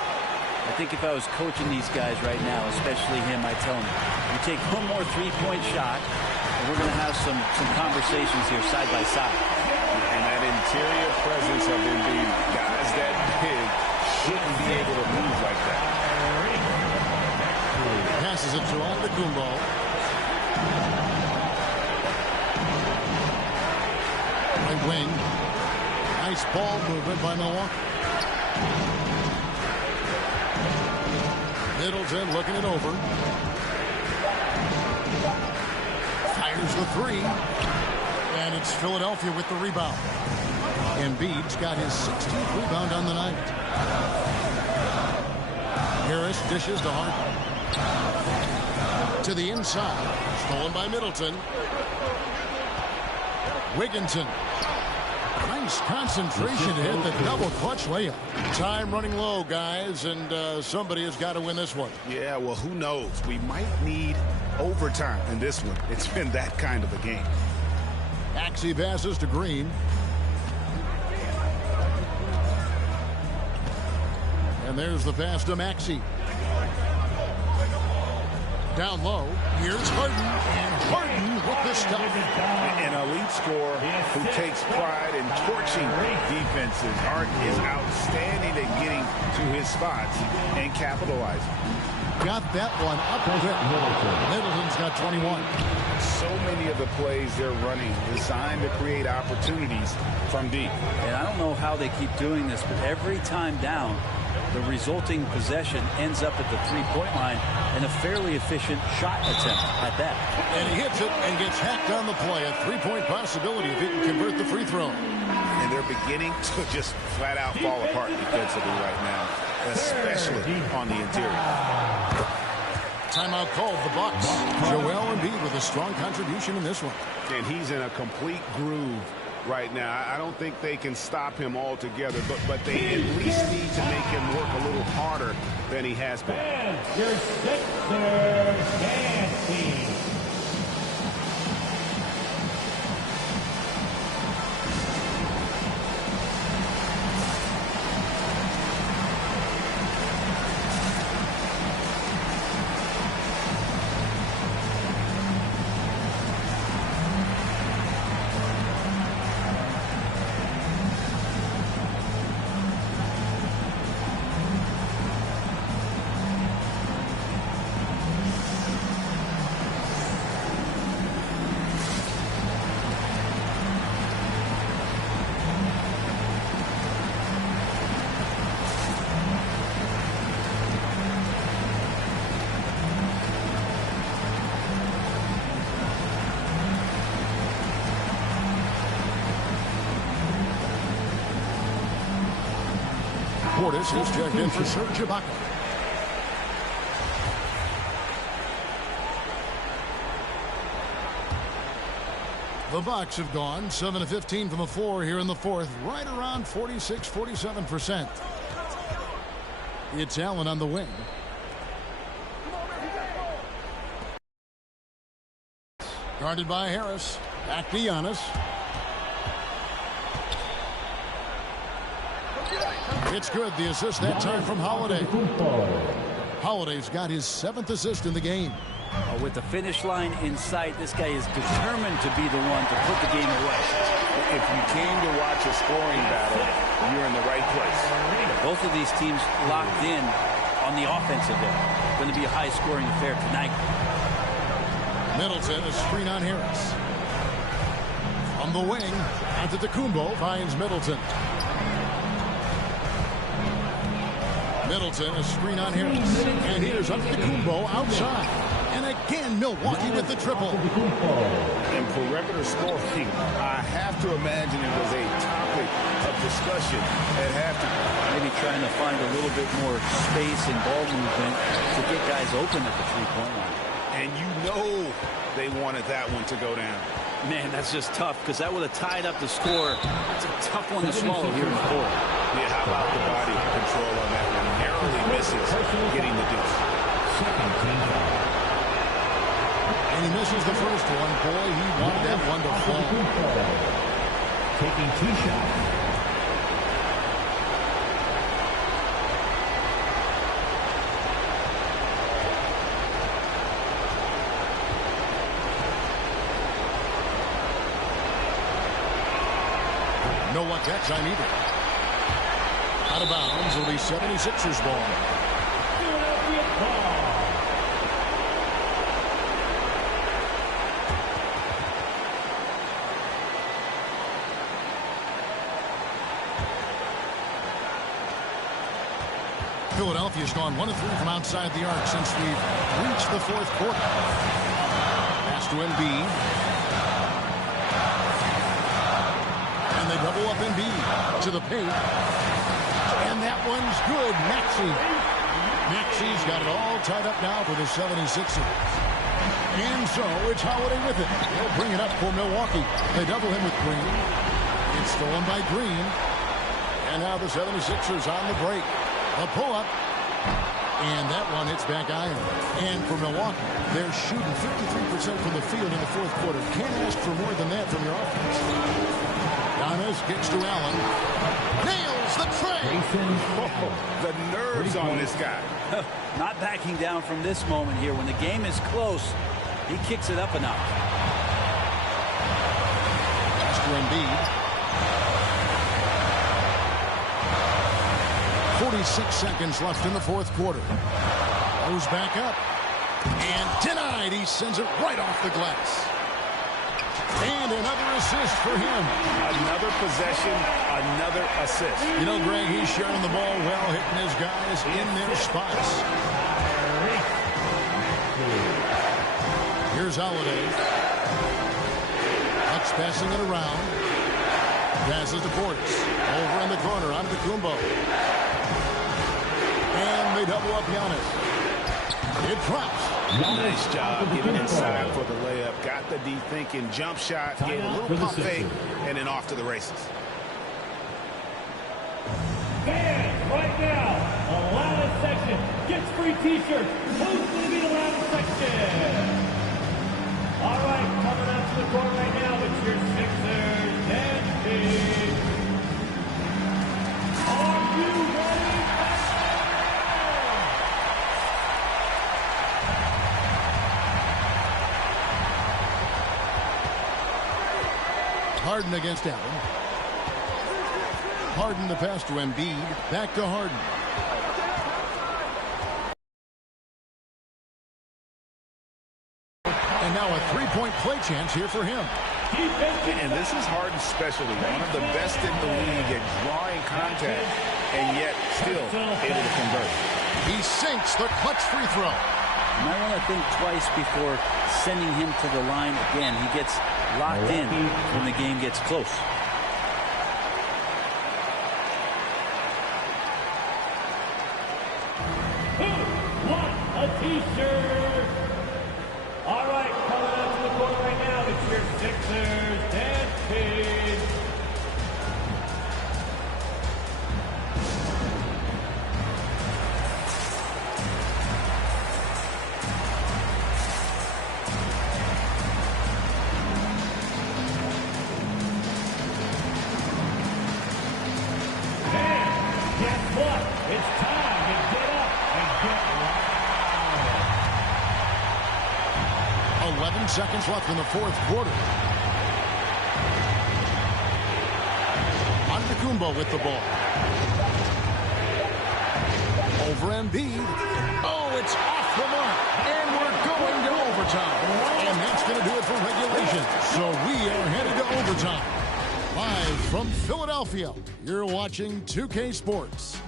I think if I was coaching these guys right now, especially him, I'd tell him, you take one more three-point shot, and we're going to have some conversations here side by side. And that interior presence of Embiid, guys that big shouldn't be able to move like that. Passes it to Antetokounmpo. Right wing. Nice ball movement by Milwaukee. Middleton looking it over. Fires the three. And it's Philadelphia with the rebound. Embiid's got his 16th rebound on the night. Harris dishes to Harden. To the inside. Stolen by Middleton. Wigginton. Nice concentration to hit the double clutch layup. Time running low, guys, and somebody has got to win this one. Yeah, well, who knows? We might need overtime in this one. It's been that kind of a game. Maxey passes to Green. And there's the pass to Maxey. Down low. Here's Harden. And Harden with the stuff. An elite scorer who takes pride in torching defenses. Harden is outstanding at getting to his spots and capitalizing. Got that one up quick. Middleton's got 21. So many of the plays they're running designed to create opportunities from deep. And I don't know how they keep doing this, but every time down, the resulting possession ends up at the three-point line and a fairly efficient shot attempt at that. And he hits it and gets hacked on the play. A three-point possibility if he can convert the free throw. And they're beginning to just flat out fall apart defensively right now, especially on the interior. Timeout called the Bucks. Joel Embiid with a strong contribution in this one. And he's in a complete groove right now. I don't think they can stop him altogether, but they at least need to make him work a little harder than he has been. And your Sixers dancing. Portis is checked in for Serge Ibaka. The Bucks have gone 7 of 15 from the floor here in the fourth, right around 46-47%. It's Allen on the wing. Guarded by Harris. Back to Giannis. It's good. The assist that time from Holiday. Holiday's got his 7th assist in the game. With the finish line in sight, this guy is determined to be the one to put the game away. If you came to watch a scoring battle, you're in the right place. Both of these teams locked in on the offensive end. Going to be a high-scoring affair tonight. Middleton, a screen on Harris. On the wing, Antetokounmpo finds Middleton. Middleton, a screen on Harris. And here's Antetokounmpo outside. And again, Milwaukee with the triple. In perimeter scoring, I have to imagine it was a topic of discussion at halftime. Maybe trying to find a little bit more space and ball movement to get guys open at the three-point line. And you know they wanted that one to go down. Man, that's just tough because that would have tied up the score. It's a tough one to swallow here in the fourth. Yeah, how about the body control on that one? Narrowly misses getting the deuce. And he misses the first one. Boy, he wanted that one to fall. Taking 2 shots. No one that time either. Out of bounds will be 76ers ball. Philadelphia ball. Philadelphia's gone 1 of 3 from outside the arc since we've reached the fourth quarter. Pass to Embiid. And they double up Embiid to the paint. And that one's good. Maxi's got it all tied up now for the 76ers. And so it's Holiday with it. They'll bring it up for Milwaukee. They double him with Green. It's stolen by Green. And now the 76ers on the break. A pull-up. And that one hits back iron. And for Milwaukee, they're shooting 53% from the field in the fourth quarter. Can't ask for more than that from your offense. Giannis kicks to Allen. Nails the tray. Oh, the nerves on this guy. Not backing down from this moment here. When the game is close, he kicks it up a notch. Pass to Embiid. 46 seconds left in the fourth quarter. Goes back up. And denied. He sends it right off the glass. And another assist for him. Another possession, another assist. You know, Greg, he's sharing the ball well, hitting his guys in their spots. Here's Holiday. Bucks passing it around. Passes to Portis. Over in the corner, on Antetokounmpo. And they double up Giannis. It drops. Nice job getting inside for the layup. Got the D thinking. Jump shot. Gave a little pump fake. And then off to the races. Fans, right now, the Loudest section gets free t-shirts. Who's going to be the Loudest section? All right, coming out to the court right now, it's your Sixers dancing. Are you ready? Harden against Allen. Harden the pass to Embiid. Back to Harden. And now a three-point play chance here for him. And this is Harden's specialty. One of the best in the league at drawing contact and yet still able to convert. He sinks the clutch free throw. You might want to think twice before sending him to the line again. He gets locked in when the game gets close. Who wants a t-shirt? All right, coming out to the court right now, it's your Sixers dancing. Guess what? It's time to get up and get loud. 11 seconds left in the fourth quarter. Antetokounmpo with the ball. Over Embiid. Oh, it's off the mark. And we're going to overtime. And that's going to do it for regulation. So we are headed to overtime. Live from Philadelphia, you're watching 2K Sports.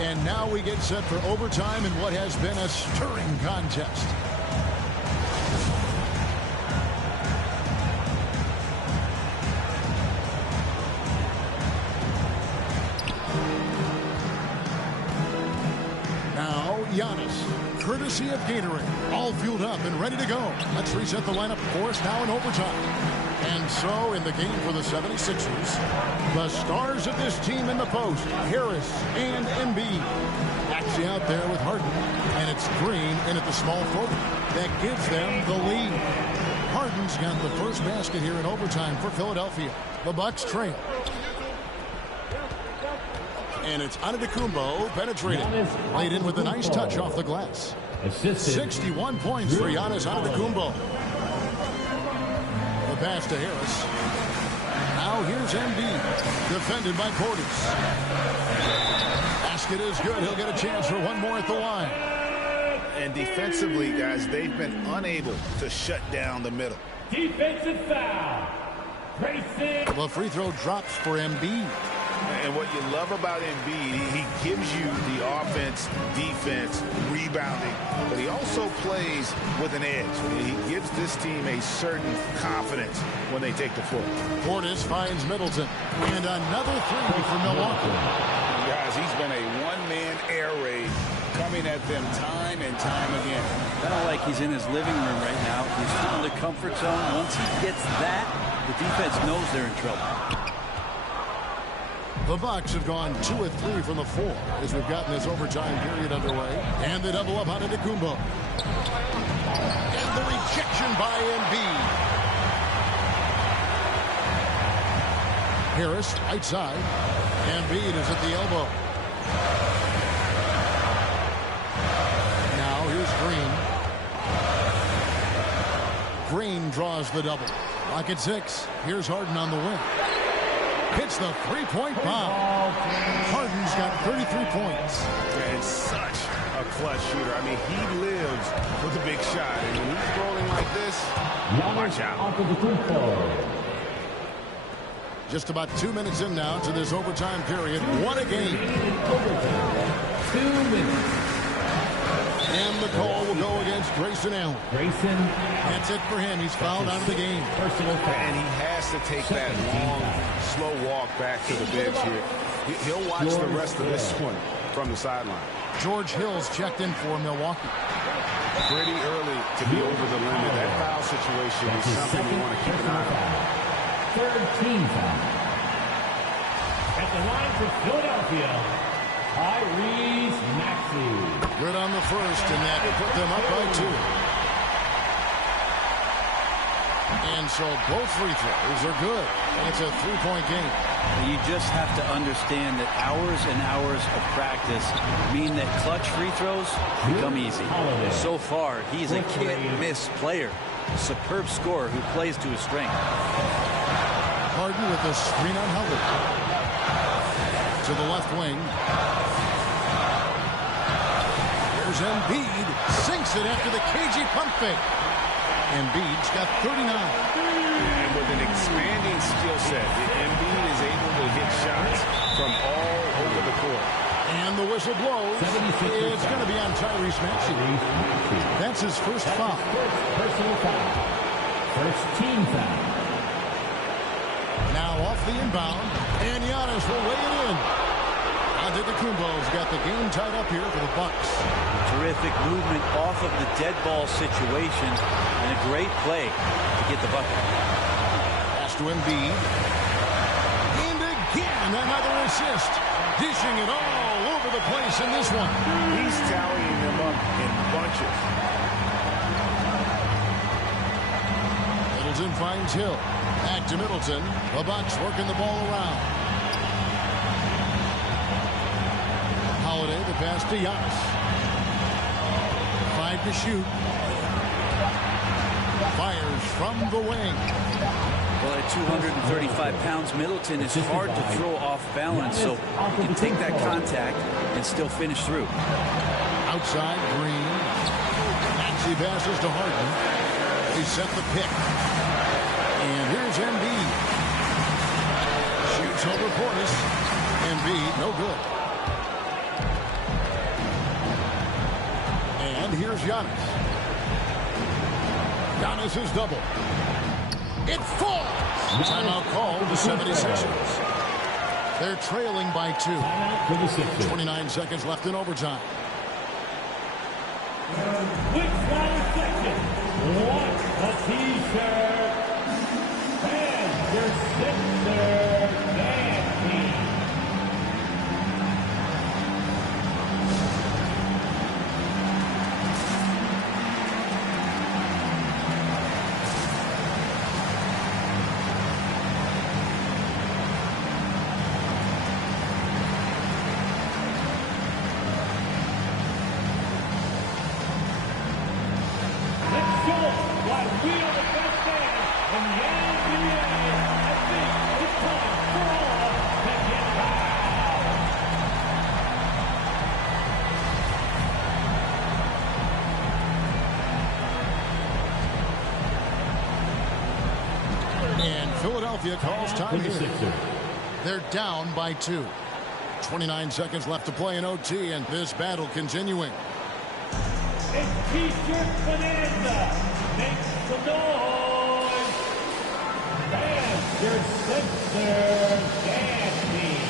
And now we get set for overtime in what has been a stirring contest. Giannis, courtesy of Gatorade, all fueled up and ready to go. Let's reset the lineup for us now in overtime. And so, in the game for the 76ers, the stars of this team in the post, Harris and Embiid. Maxey out there with Harden, and it's Green in at the small forward. That gives them the lead. Harden's got the first basket here in overtime for Philadelphia. The Bucks trail. And it's Antetokounmpo penetrating. Laid in with a nice touch off the glass. 61 points for Giannis Antetokounmpo. The pass to Harris. Now here's Embiid. Defended by Portis. Pass basket is good. He'll get a chance for one more at the line. And defensively, guys, they've been unable to shut down the middle. Defensive foul. Grayson. The free throw drops for Embiid. And what you love about Embiid, he gives you the offense, defense, rebounding, but he also plays with an edge. He gives this team a certain confidence when they take the floor. Portis finds Middleton. And another three for Milwaukee. Guys, he's been a one-man air raid coming at them time and time again. Kind of like he's in his living room right now. He's still in the comfort zone. Once he gets that, the defense knows they're in trouble. The Bucks have gone 2 of 3 from the floor as we've gotten this overtime period underway. And they double up on Antetokounmpo. And the rejection by Embiid. Harris, right side. Embiid is at the elbow. Now here's Green. Green draws the double. Rocket 6. Here's Harden on the wing. Hits the three-point bomb. Harden's got 33 points. And such a clutch shooter. I mean, he lives with a big shot. And when he's rolling like this, watch out. Just about 2 minutes in now to this overtime period. What a game. 2 minutes. And the call will go against Grayson Allen. Grayson. That's it for him. He's fouled out of the game. Personal foul. And he has to take that long, slow walk back to the bench here. He'll watch the rest of this one from the sideline. George Hill's checked in for Milwaukee. Pretty early to be over the limit. That foul situation is something you want to keep an eye on. Third team foul. At the line for Philadelphia, Tyrese Maxey. Good on the first, and that put them up by 2. And so both free throws are good. And it's a 3-point game. You just have to understand that hours and hours of practice mean that clutch free throws become easy. So far, he's a can't-miss player. Superb scorer who plays to his strength. Harden with the screen on Howard. To the left wing. Here's Embiid. Sinks it after the cagey pump fake. Embiid's got 39. And with an expanding skill set, Embiid is able to hit shots from all over the court. And the whistle blows. It's going to be on Tyrese Maxey. That's his first foul. First personal foul. First team foul. Now off the inbound. And Giannis will lay it in. Antetokounmpo's got the game tied up here for the Bucks. Terrific movement off of the dead ball situation and a great play to get the bucket. Pass to Embiid. And again, another assist. Dishing it all over the place in this one. He's tallying them up in bunches. Middleton finds Hill. Back to Middleton. The Bucks working the ball around. Holiday, the pass to Giannis. 5 to shoot. Fires from the wing. Well, at 235 pounds, Middleton is hard to throw off balance, so he can take that contact and still finish through. Outside, Green. Maxey passes to Harden. They set the pick. And here's Embiid. Shoots over Portis. Embiid, no good. And here's Giannis. Giannis is double. It falls. Timeout called the 76ers. They're trailing by 2. 29 seconds left in overtime. Quick slide section. What a t-shirt. And your Sixer dance team. Let's go while we are the best dance. Philadelphia calls time here. They're down by 2. 29 seconds left to play in OT, and this battle continuing. It's T-shirt Bonanza. Make some noise. And your Sixers dance team.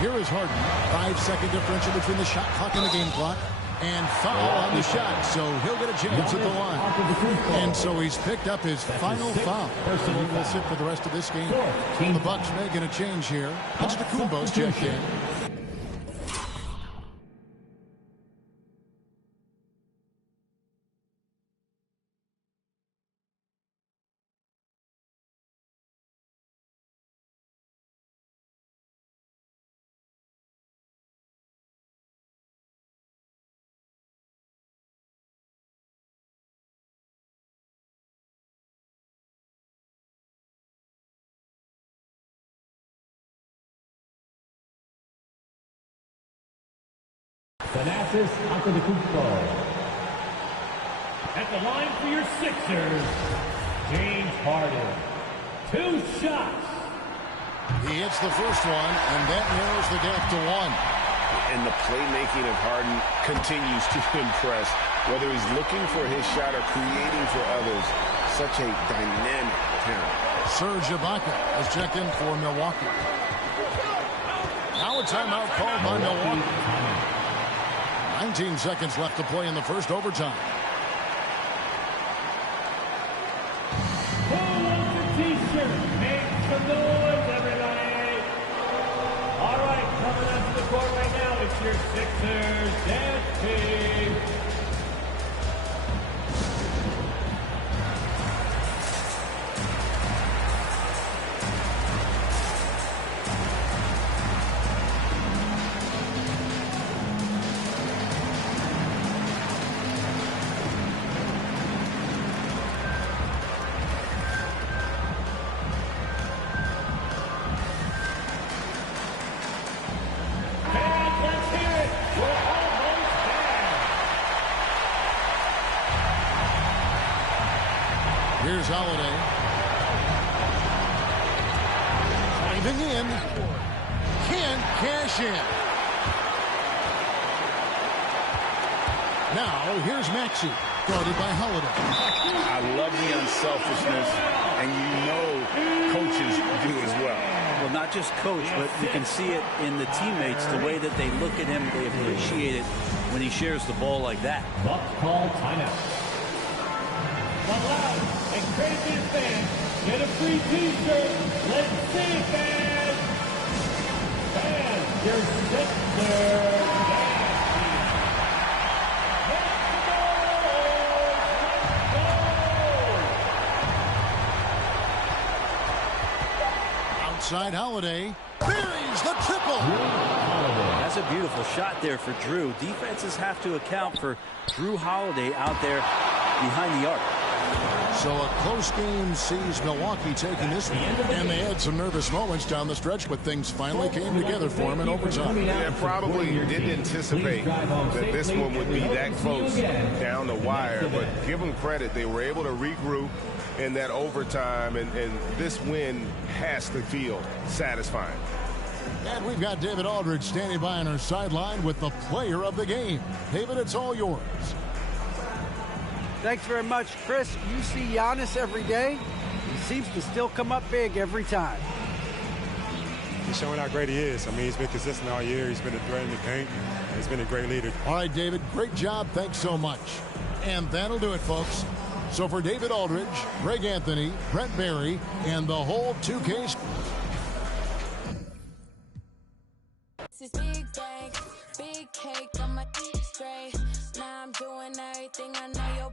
Here is Harden. 5-second differential between the shot clock and the game clock. And foul on the shot, so he'll get a chance at the line. And so he's picked up his final foul. He will sit for the rest of this game. The Bucks making a change here. Antetokounmpo's checked in. Thanasis Antetokounmpo. At the line for your Sixers, James Harden. 2 shots. He hits the first one, and that narrows the gap to 1. And the playmaking of Harden continues to impress. Whether he's looking for his shot or creating for others, such a dynamic talent. Serge Ibaka has checked in for Milwaukee. Now a timeout called by Milwaukee. 19 seconds left to play in the first overtime. Who wants a T-shirt? Make some noise, everybody. All right, coming onto the court right now, it's your Sixers dance team. Here's Holiday. Driving in. Can't cash in. Now, here's Maxey. Guarded by Holiday. I love the unselfishness, and you know coaches do as well. Well, not just coach, but you can see it in the teammates, the way that they look at him. They appreciate it when he shares the ball like that. Bucks call timeout. One loud and crazy fans. Get a free T-shirt. Let's see it, fans. Fans, your Sixers dance team. Make some noise. Let's go. Outside Holiday. Buries the triple. That's a beautiful shot there for Drew. Defenses have to account for Drew Holiday out there behind the arc. So a close game sees Milwaukee taking this one. And they had some nervous moments down the stretch, but things finally came together for them in overtime. Yeah, probably didn't anticipate that this one would be that close down the wire, but give them credit. They were able to regroup in that overtime, and this win has to feel satisfying. And we've got David Aldridge standing by on our sideline with the player of the game. David, it's all yours. Thanks very much, Chris. You see Giannis every day. He seems to still come up big every time. He's showing how great he is. I mean, he's been consistent all year. He's been a threat in the paint. He's been a great leader. All right, David, great job. Thanks so much. And that'll do it, folks. So for David Aldridge, Greg Anthony, Brent Barry, and the whole 2K. This is big bang, big cake, I'ma eat straight. Now I'm doing everything I know you'll